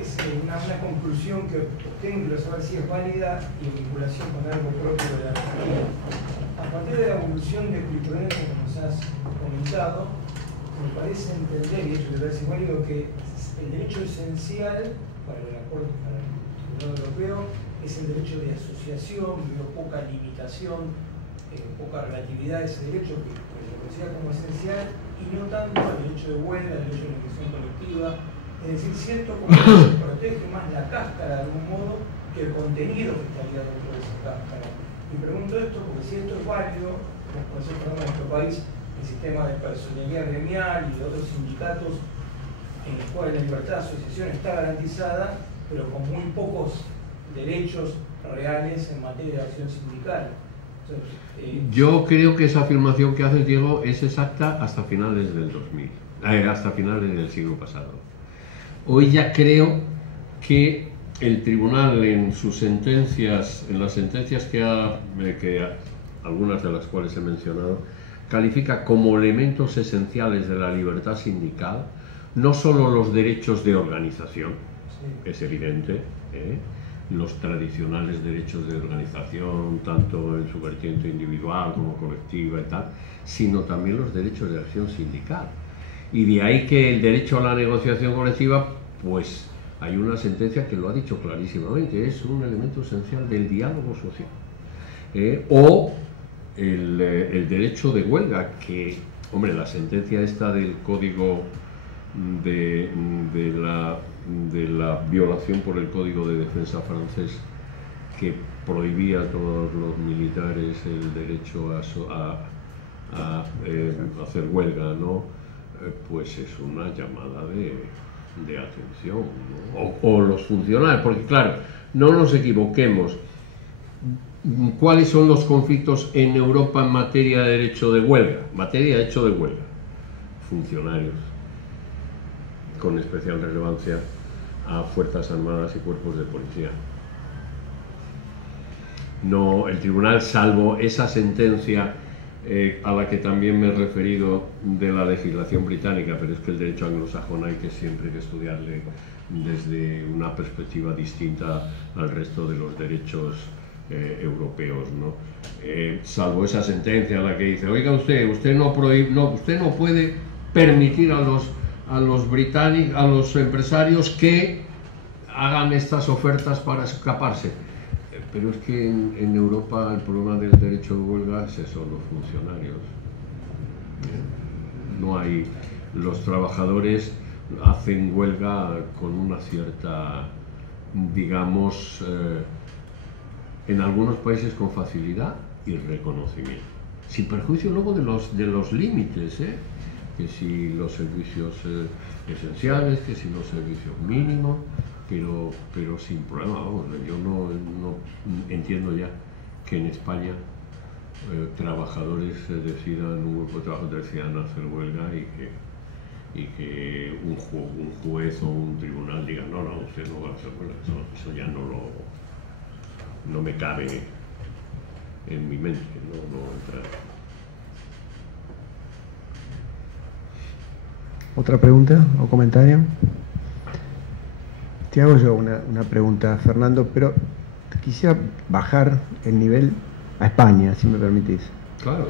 es una conclusión que obtengo, quiero saber si es válida y en vinculación con algo propio de la Argentina. A partir de la evolución de jurisprudencia que nos has comentado, me parece entender, y de hecho me parece válido, que el derecho esencial para el acuerdo para el Tribunal Europeo es el derecho de asociación, veo poca limitación, poca relatividad a ese derecho que lo considera como esencial, y no tanto el derecho de huelga, el derecho de negociación colectiva. Es decir, siento como que se protege más la cáscara de algún modo que el contenido que estaría dentro de esa cáscara. Y pregunto esto porque si esto es válido, como conocemos en nuestro país, el sistema de personalidad gremial y de otros sindicatos en los cuales la libertad de asociación está garantizada, pero con muy pocos derechos reales en materia de acción sindical. Yo creo que esa afirmación que haces, Diego, es exacta hasta finales del 2000, hasta finales del siglo pasado. Hoy ya creo que el tribunal en sus sentencias, en las sentencias que algunas de las cuales he mencionado, califica como elementos esenciales de la libertad sindical no solo los derechos de organización, es evidente, los tradicionales derechos de organización, tanto en su vertiente individual como colectiva y tal, sino también los derechos de acción sindical. Y de ahí que el derecho a la negociación colectiva, pues hay una sentencia que lo ha dicho clarísimamente, es un elemento esencial del diálogo social. O el derecho de huelga, que, hombre, la sentencia esta del código de la violación por el Código de Defensa francés, que prohibía a todos los militares el derecho a hacer huelga, ¿no? Pues es una llamada de atención, ¿no? O los funcionarios, porque claro, no nos equivoquemos, ¿cuáles son los conflictos en Europa en materia de derecho de huelga? Materia de derecho de huelga, funcionarios, con especial relevancia a Fuerzas Armadas y cuerpos de policía. No, el tribunal, salvo esa sentencia a la que también me he referido de la legislación británica, pero es que el derecho anglosajón hay que siempre que estudiarle desde una perspectiva distinta al resto de los derechos europeos, ¿no? Salvo esa sentencia en la que dice, oiga usted no puede permitir a los británicos, a los empresarios que hagan estas ofertas para escaparse. Pero es que en Europa el problema del derecho de huelga es eso, los funcionarios. No hay, los trabajadores hacen huelga con una cierta, digamos, en algunos países con facilidad y reconocimiento, sin perjuicio luego de los límites, que si los servicios esenciales, que si los servicios mínimos, pero sin problema. Vamos, yo no entiendo ya que en España trabajadores un grupo de trabajadores decidan hacer huelga y que un juez o un tribunal diga no, usted no va a hacer huelga. Eso ya no me cabe en mi mente, no entra. ¿Otra pregunta o comentario? Te hago yo una pregunta, Fernando, pero quisiera bajar el nivel a España, si me permitís. Claro.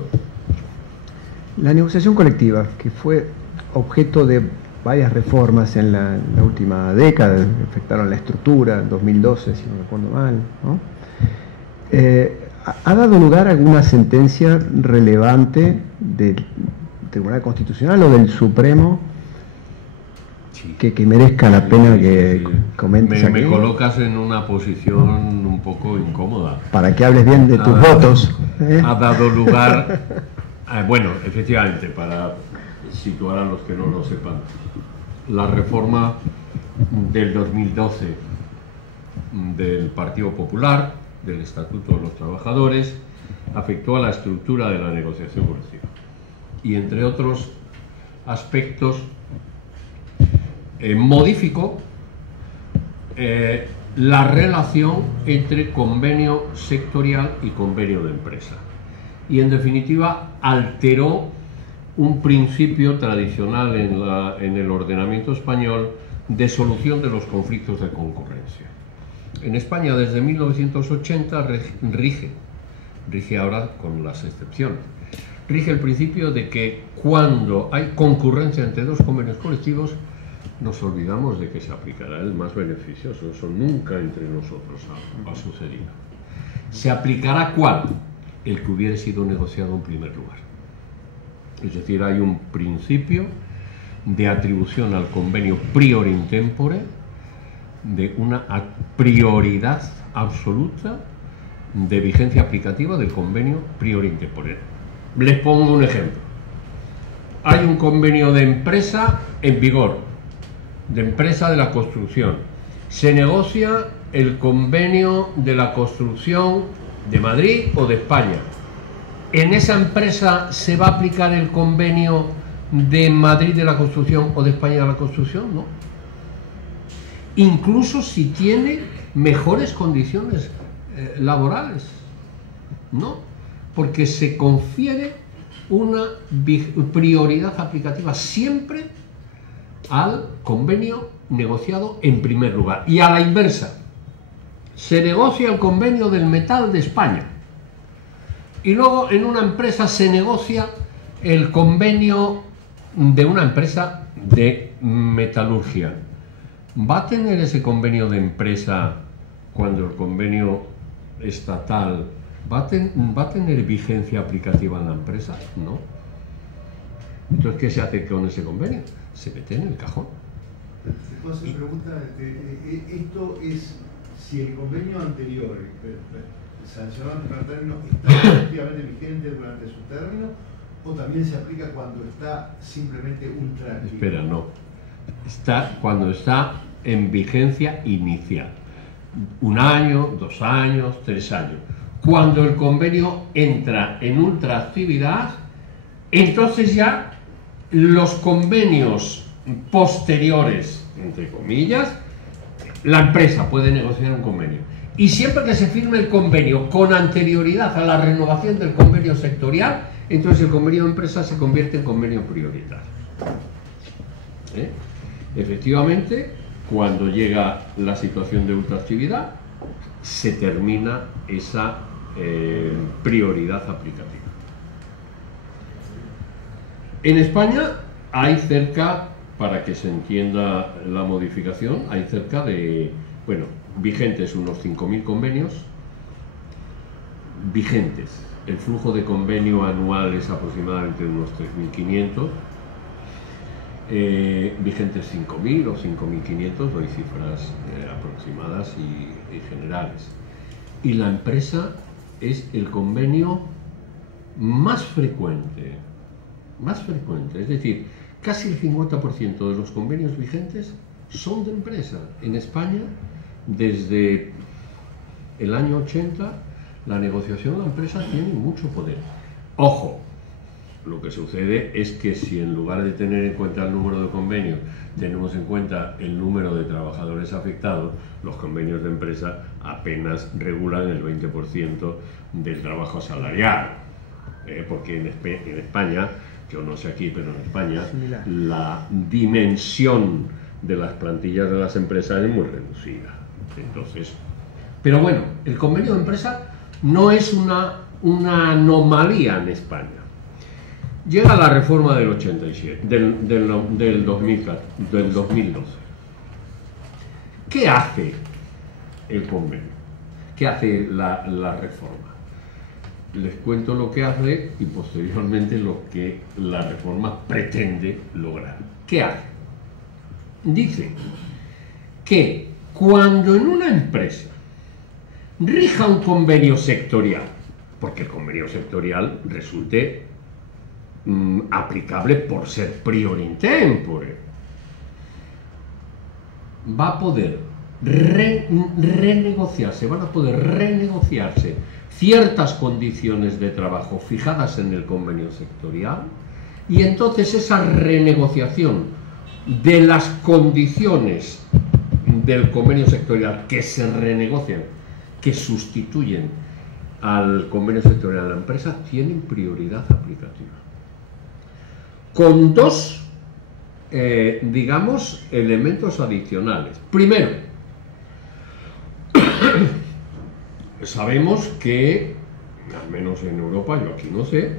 La negociación colectiva, que fue objeto de varias reformas en la última década, que afectaron la estructura, en 2012, si no recuerdo mal, ¿no? ¿Ha dado lugar a alguna sentencia relevante del Tribunal Constitucional o del Supremo que merezca la pena que comentes aquí? Me colocas en una posición un poco incómoda. Para que hables bien de tus votos. Ha dado lugar, bueno, efectivamente, para situar a los que no lo sepan, la reforma del 2012 del Partido Popular, del Estatuto de los Trabajadores, afectó a la estructura de la negociación colectiva. Y entre otros aspectos, modificó la relación entre convenio sectorial y convenio de empresa. Y en definitiva alteró un principio tradicional en el ordenamiento español de solución de los conflictos de concurrencia. En España desde 1980 rige ahora con las excepciones, rige el principio de que cuando hay concurrencia entre dos convenios colectivos nos olvidamos de que se aplicará el más beneficioso. Eso nunca entre nosotros ha sucedido. ¿Se aplicará cuál? El que hubiera sido negociado en primer lugar. Es decir, hay un principio de atribución al convenio priori in tempore, de una prioridad absoluta de vigencia aplicativa del convenio priori in tempore. Les pongo un ejemplo. Hay un convenio de empresa en vigor, de empresa de la construcción. Se negocia el convenio de la construcción de Madrid o de España. ¿En esa empresa se va a aplicar el convenio de Madrid de la construcción o de España de la construcción? No. Incluso si tiene mejores condiciones laborales. No, porque se confiere una prioridad aplicativa siempre al convenio negociado en primer lugar. Y a la inversa, se negocia el convenio del metal de España y luego en una empresa se negocia el convenio de una empresa de metalurgia. ¿Va a tener ese convenio de empresa cuando el convenio estatal va a tener vigencia aplicativa en la empresa? No. Entonces, ¿qué se hace con ese convenio? Se mete en el cajón. Se puede hacer pregunta, esto es si el convenio anterior sancionado en término está efectivamente vigente durante su término, o también se aplica cuando está simplemente un trámite. Espera, no. Está cuando está en vigencia inicial. 1 año, 2 años, 3 años. Cuando el convenio entra en ultraactividad, entonces ya los convenios posteriores, entre comillas, la empresa puede negociar un convenio. Y siempre que se firme el convenio con anterioridad a la renovación del convenio sectorial, entonces el convenio de empresa se convierte en convenio prioritario. Efectivamente, cuando llega la situación de ultraactividad, se termina esa prioridad aplicativa. En España hay cerca, para que se entienda la modificación, hay cerca de, bueno, vigentes unos 5.000 convenios, vigentes. El flujo de convenio anual es aproximadamente unos 3.500, vigentes 5.000 o 5.500, doy cifras aproximadas y generales. Y la empresa es el convenio más frecuente, es decir, casi el 50% de los convenios vigentes son de empresa. En España, desde el año 80, la negociación de la empresa tiene mucho poder. Ojo, lo que sucede es que si en lugar de tener en cuenta el número de convenios, tenemos en cuenta el número de trabajadores afectados, los convenios de empresa apenas regulan el 20% del trabajo asalariado. Porque en España, yo no sé aquí, pero en España, la dimensión de las plantillas de las empresas es muy reducida. Entonces, pero bueno, el convenio de empresa no es una anomalía en España. Llega la reforma del 87, del 2012. ¿Qué hace el convenio? ¿Qué hace la reforma? Les cuento lo que hace y posteriormente lo que la reforma pretende lograr. ¿Qué hace? Dice que cuando en una empresa rija un convenio sectorial, porque el convenio sectorial resulte aplicable por ser prior intempore, va a poder renegociarse, van a poder renegociarse ciertas condiciones de trabajo fijadas en el convenio sectorial, y entonces esa renegociación de las condiciones del convenio sectorial que se renegocian, que sustituyen al convenio sectorial de la empresa, tienen prioridad aplicativa. Con dos, digamos, elementos adicionales. Primero, sabemos que, al menos en Europa, yo aquí no sé,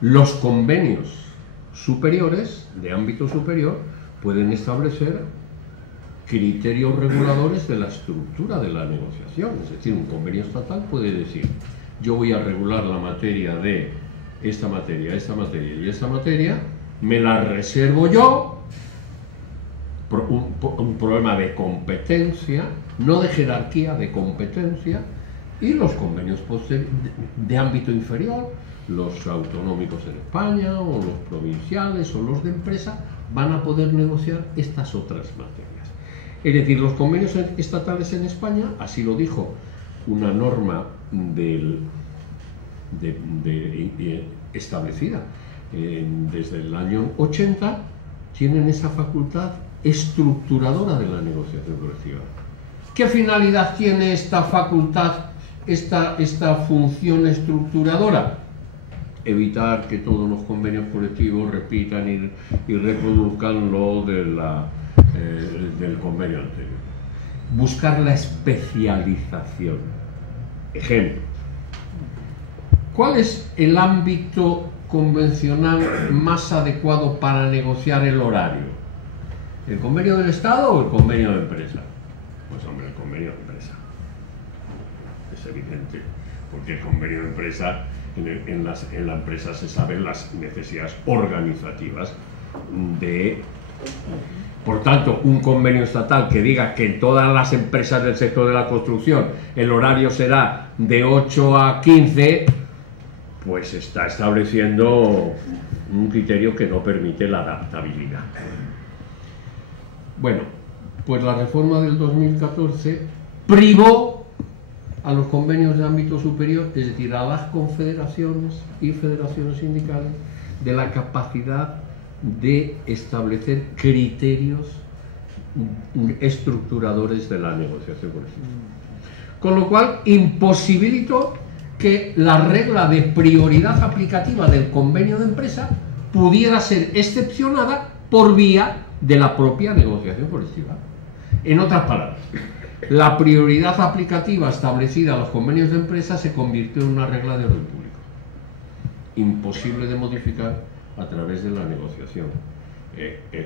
los convenios superiores, de ámbito superior, pueden establecer criterios reguladores de la estructura de la negociación. Es decir, un convenio estatal puede decir: yo voy a regular la materia de esta materia y esta materia, me la reservo yo, un problema de competencia, no de jerarquía, de competencia, y los convenios de ámbito inferior, los autonómicos en España, o los provinciales, o los de empresa, van a poder negociar estas otras materias. Es decir, los convenios estatales en España, así lo dijo una norma establecida desde el año 80, tienen esa facultad estructuradora de la negociación colectiva. ¿Qué finalidad tiene esta facultad, esta función estructuradora? Evitar que todos los convenios colectivos repitan y reproduzcan lo del convenio anterior. Buscar la especialización. Ejemplo: ¿cuál es el ámbito convencional más adecuado para negociar el horario? ¿El convenio del Estado o el convenio de empresa? Pues hombre, el convenio de empresa. Es evidente, porque el convenio de empresa, en la empresa se saben las necesidades organizativas de... Por tanto, un convenio estatal que diga que en todas las empresas del sector de la construcción el horario será de 8 a 15, pues está estableciendo un criterio que no permite la adaptabilidad. Bueno, pues la reforma del 2014 privó a los convenios de ámbito superior, es decir, a las confederaciones y federaciones sindicales, de la capacidad de establecer criterios estructuradores de la negociación colectiva. Con lo cual, imposibilitó que la regla de prioridad aplicativa del convenio de empresa pudiera ser excepcionada por vía de la propia negociación colectiva. En otras palabras, la prioridad aplicativa establecida a los convenios de empresa se convirtió en una regla de orden público, imposible de modificar a través de la negociación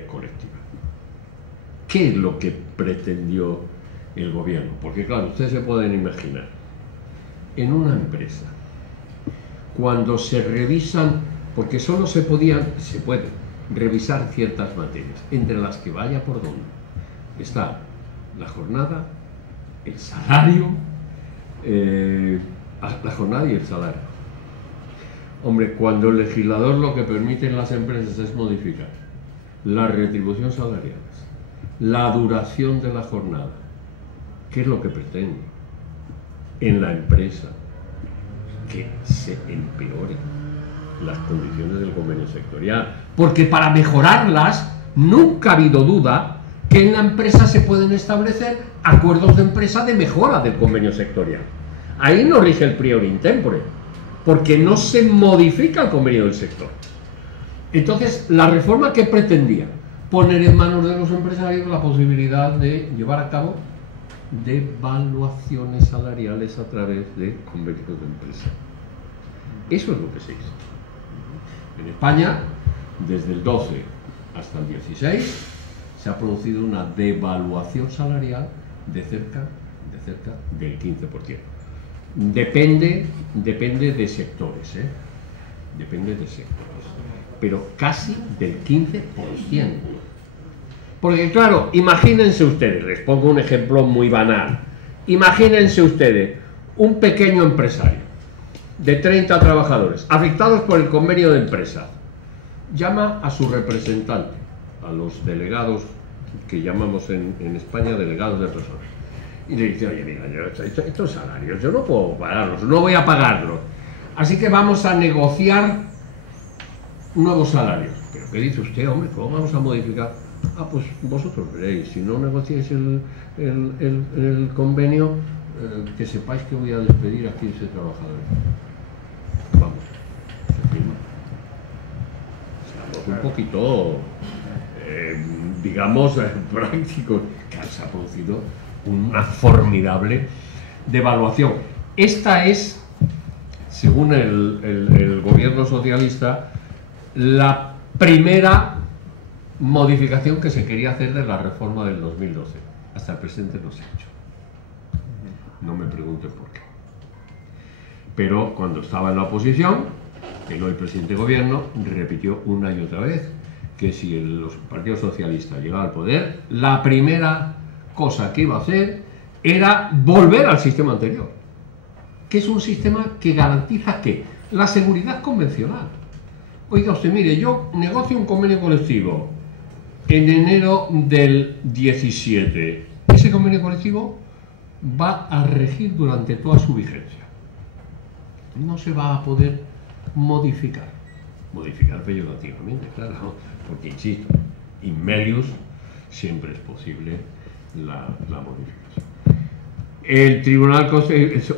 colectiva. ¿Qué es lo que pretendió el gobierno? Porque claro, ustedes se pueden imaginar, en una empresa, cuando se revisan, porque solo se pueden revisar ciertas materias, entre las que vaya por donde está la jornada, el salario, la jornada y el salario. Hombre, cuando el legislador lo que permite en las empresas es modificar la retribución salarial, la duración de la jornada, ¿qué es lo que pretende en la empresa? Que se empeoren las condiciones del convenio sectorial, porque para mejorarlas nunca ha habido duda que en la empresa se pueden establecer acuerdos de empresa de mejora del convenio sectorial. Ahí no rige el prior intempore, porque no se modifica el convenio del sector. Entonces, la reforma que pretendía poner en manos de los empresarios la posibilidad de llevar a cabo devaluaciones salariales a través de convenios de empresa. Eso es lo que se hizo. En España, desde el 12 hasta el 16, se ha producido una devaluación salarial de cerca del 15%. Depende de sectores, depende de sectores, pero casi del 15%. Porque claro, imagínense ustedes, les pongo un ejemplo muy banal, imagínense ustedes un pequeño empresario de 30 trabajadores afectados por el convenio de empresa, llama a su representante, a los delegados que llamamos en España delegados de personas, y le dice: oye, mira, estos salarios yo no puedo pagarlos, no voy a pagarlos, así que vamos a negociar nuevos salarios. ¿Pero qué dice usted, hombre? ¿Cómo vamos a modificar? Ah, pues vosotros veréis, si no negociáis el convenio, que sepáis que voy a despedir a 15 trabajadores. Vamos, se firma. Estamos un poquito, digamos, prácticos. Se ha producido una formidable devaluación. Esta es, según el gobierno socialista, la primera modificación que se quería hacer de la reforma del 2012. Hasta el presente no se ha hecho. No me pregunten por qué. Pero cuando estaba en la oposición, el hoy presidente de gobierno repitió una y otra vez que si el Partido Socialista llegaba al poder, la primera cosa que iba a hacer era volver al sistema anterior, que es un sistema que garantiza ¿qué? La seguridad convencional. Oiga usted, mire, yo negocio un convenio colectivo en enero del 17. Ese convenio colectivo va a regir durante toda su vigencia. No se va a poder modificar. Modificar peyorativamente, claro, porque insisto, in melius siempre es posible la modificación. El Tribunal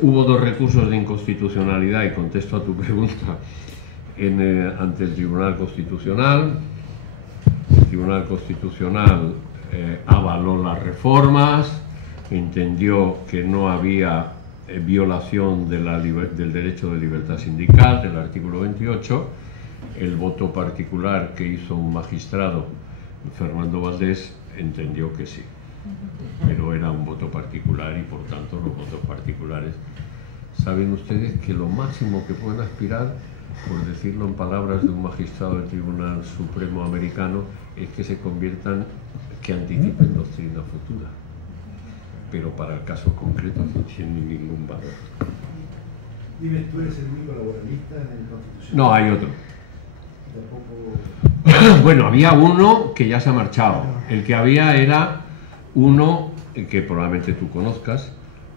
hubo 2 recursos de inconstitucionalidad, y contesto a tu pregunta, ante el Tribunal Constitucional. El Tribunal Constitucional avaló las reformas, entendió que no había violación del derecho de libertad sindical, del artículo 28. El voto particular que hizo un magistrado, Fernando Valdés, entendió que sí, pero era un voto particular y por tanto los votos particulares, saben ustedes que lo máximo que pueden aspirar, por decirlo en palabras de un magistrado del Tribunal Supremo americano, es que se conviertan, que anticipen doctrina futura, pero para el caso concreto no tienen ningún valor. Dime, ¿tú eres el único laboralista en el Constitucional? No, hay otro. Tampoco... Bueno, había uno que ya se ha marchado. El que había era uno que probablemente tú conozcas,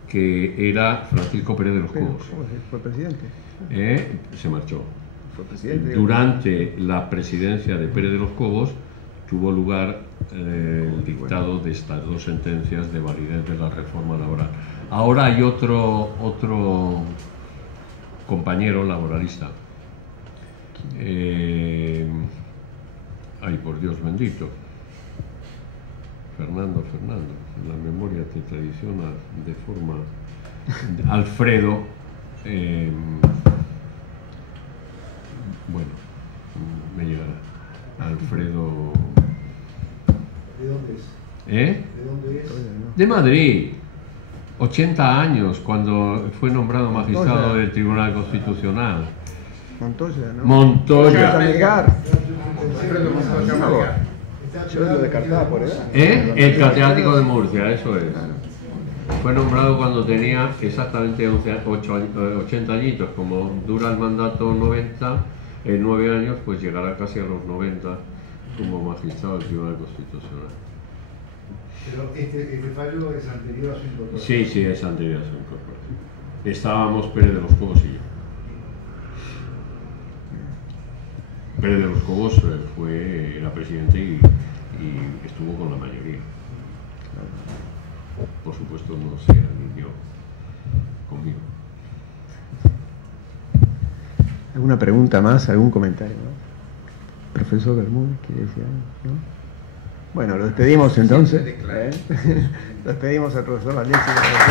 que era Francisco Pérez de los Cobos. Fue presidente. Se marchó. Fue presidente. Durante la presidencia de Pérez de los Cobos tuvo lugar el dictado de estas 2 sentencias de validez de la reforma laboral. Ahora hay otro compañero laboralista. Ay, por Dios bendito. Fernando, la memoria te traiciona de forma... Alfredo, bueno, me llegará. Alfredo... ¿De dónde es? ¿Eh? ¿De dónde es? De Madrid. 80 años, cuando fue nombrado magistrado del Tribunal Constitucional. Montoya, ¿no? Montoya. Yo lo descartaba por edad. El catedrático de Murcia, eso es. Fue nombrado cuando tenía exactamente 80 añitos. Como dura el mandato 9 años, pues llegará casi a los 90 como magistrado del Tribunal Constitucional. Pero este fallo es anterior a su incorporación. Sí, es anterior a su incorporación. Estábamos Pérez de los Cobos y yo. Pérez de los Cobos era presidente y estuvo con la mayoría. Por supuesto no se alineó conmigo. ¿Alguna pregunta más? ¿Algún comentario? ¿No? Profesor Bermúdez, ¿quiere decir algo? ¿No? Bueno, lo despedimos entonces. Lo despedimos al profesor Valdés. Muchas gracias.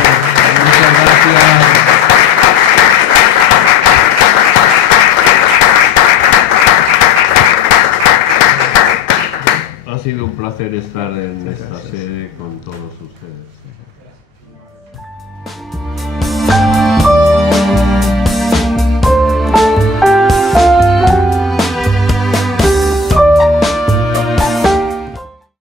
Ha sido un placer estar en esta Gracias. sede con todos ustedes.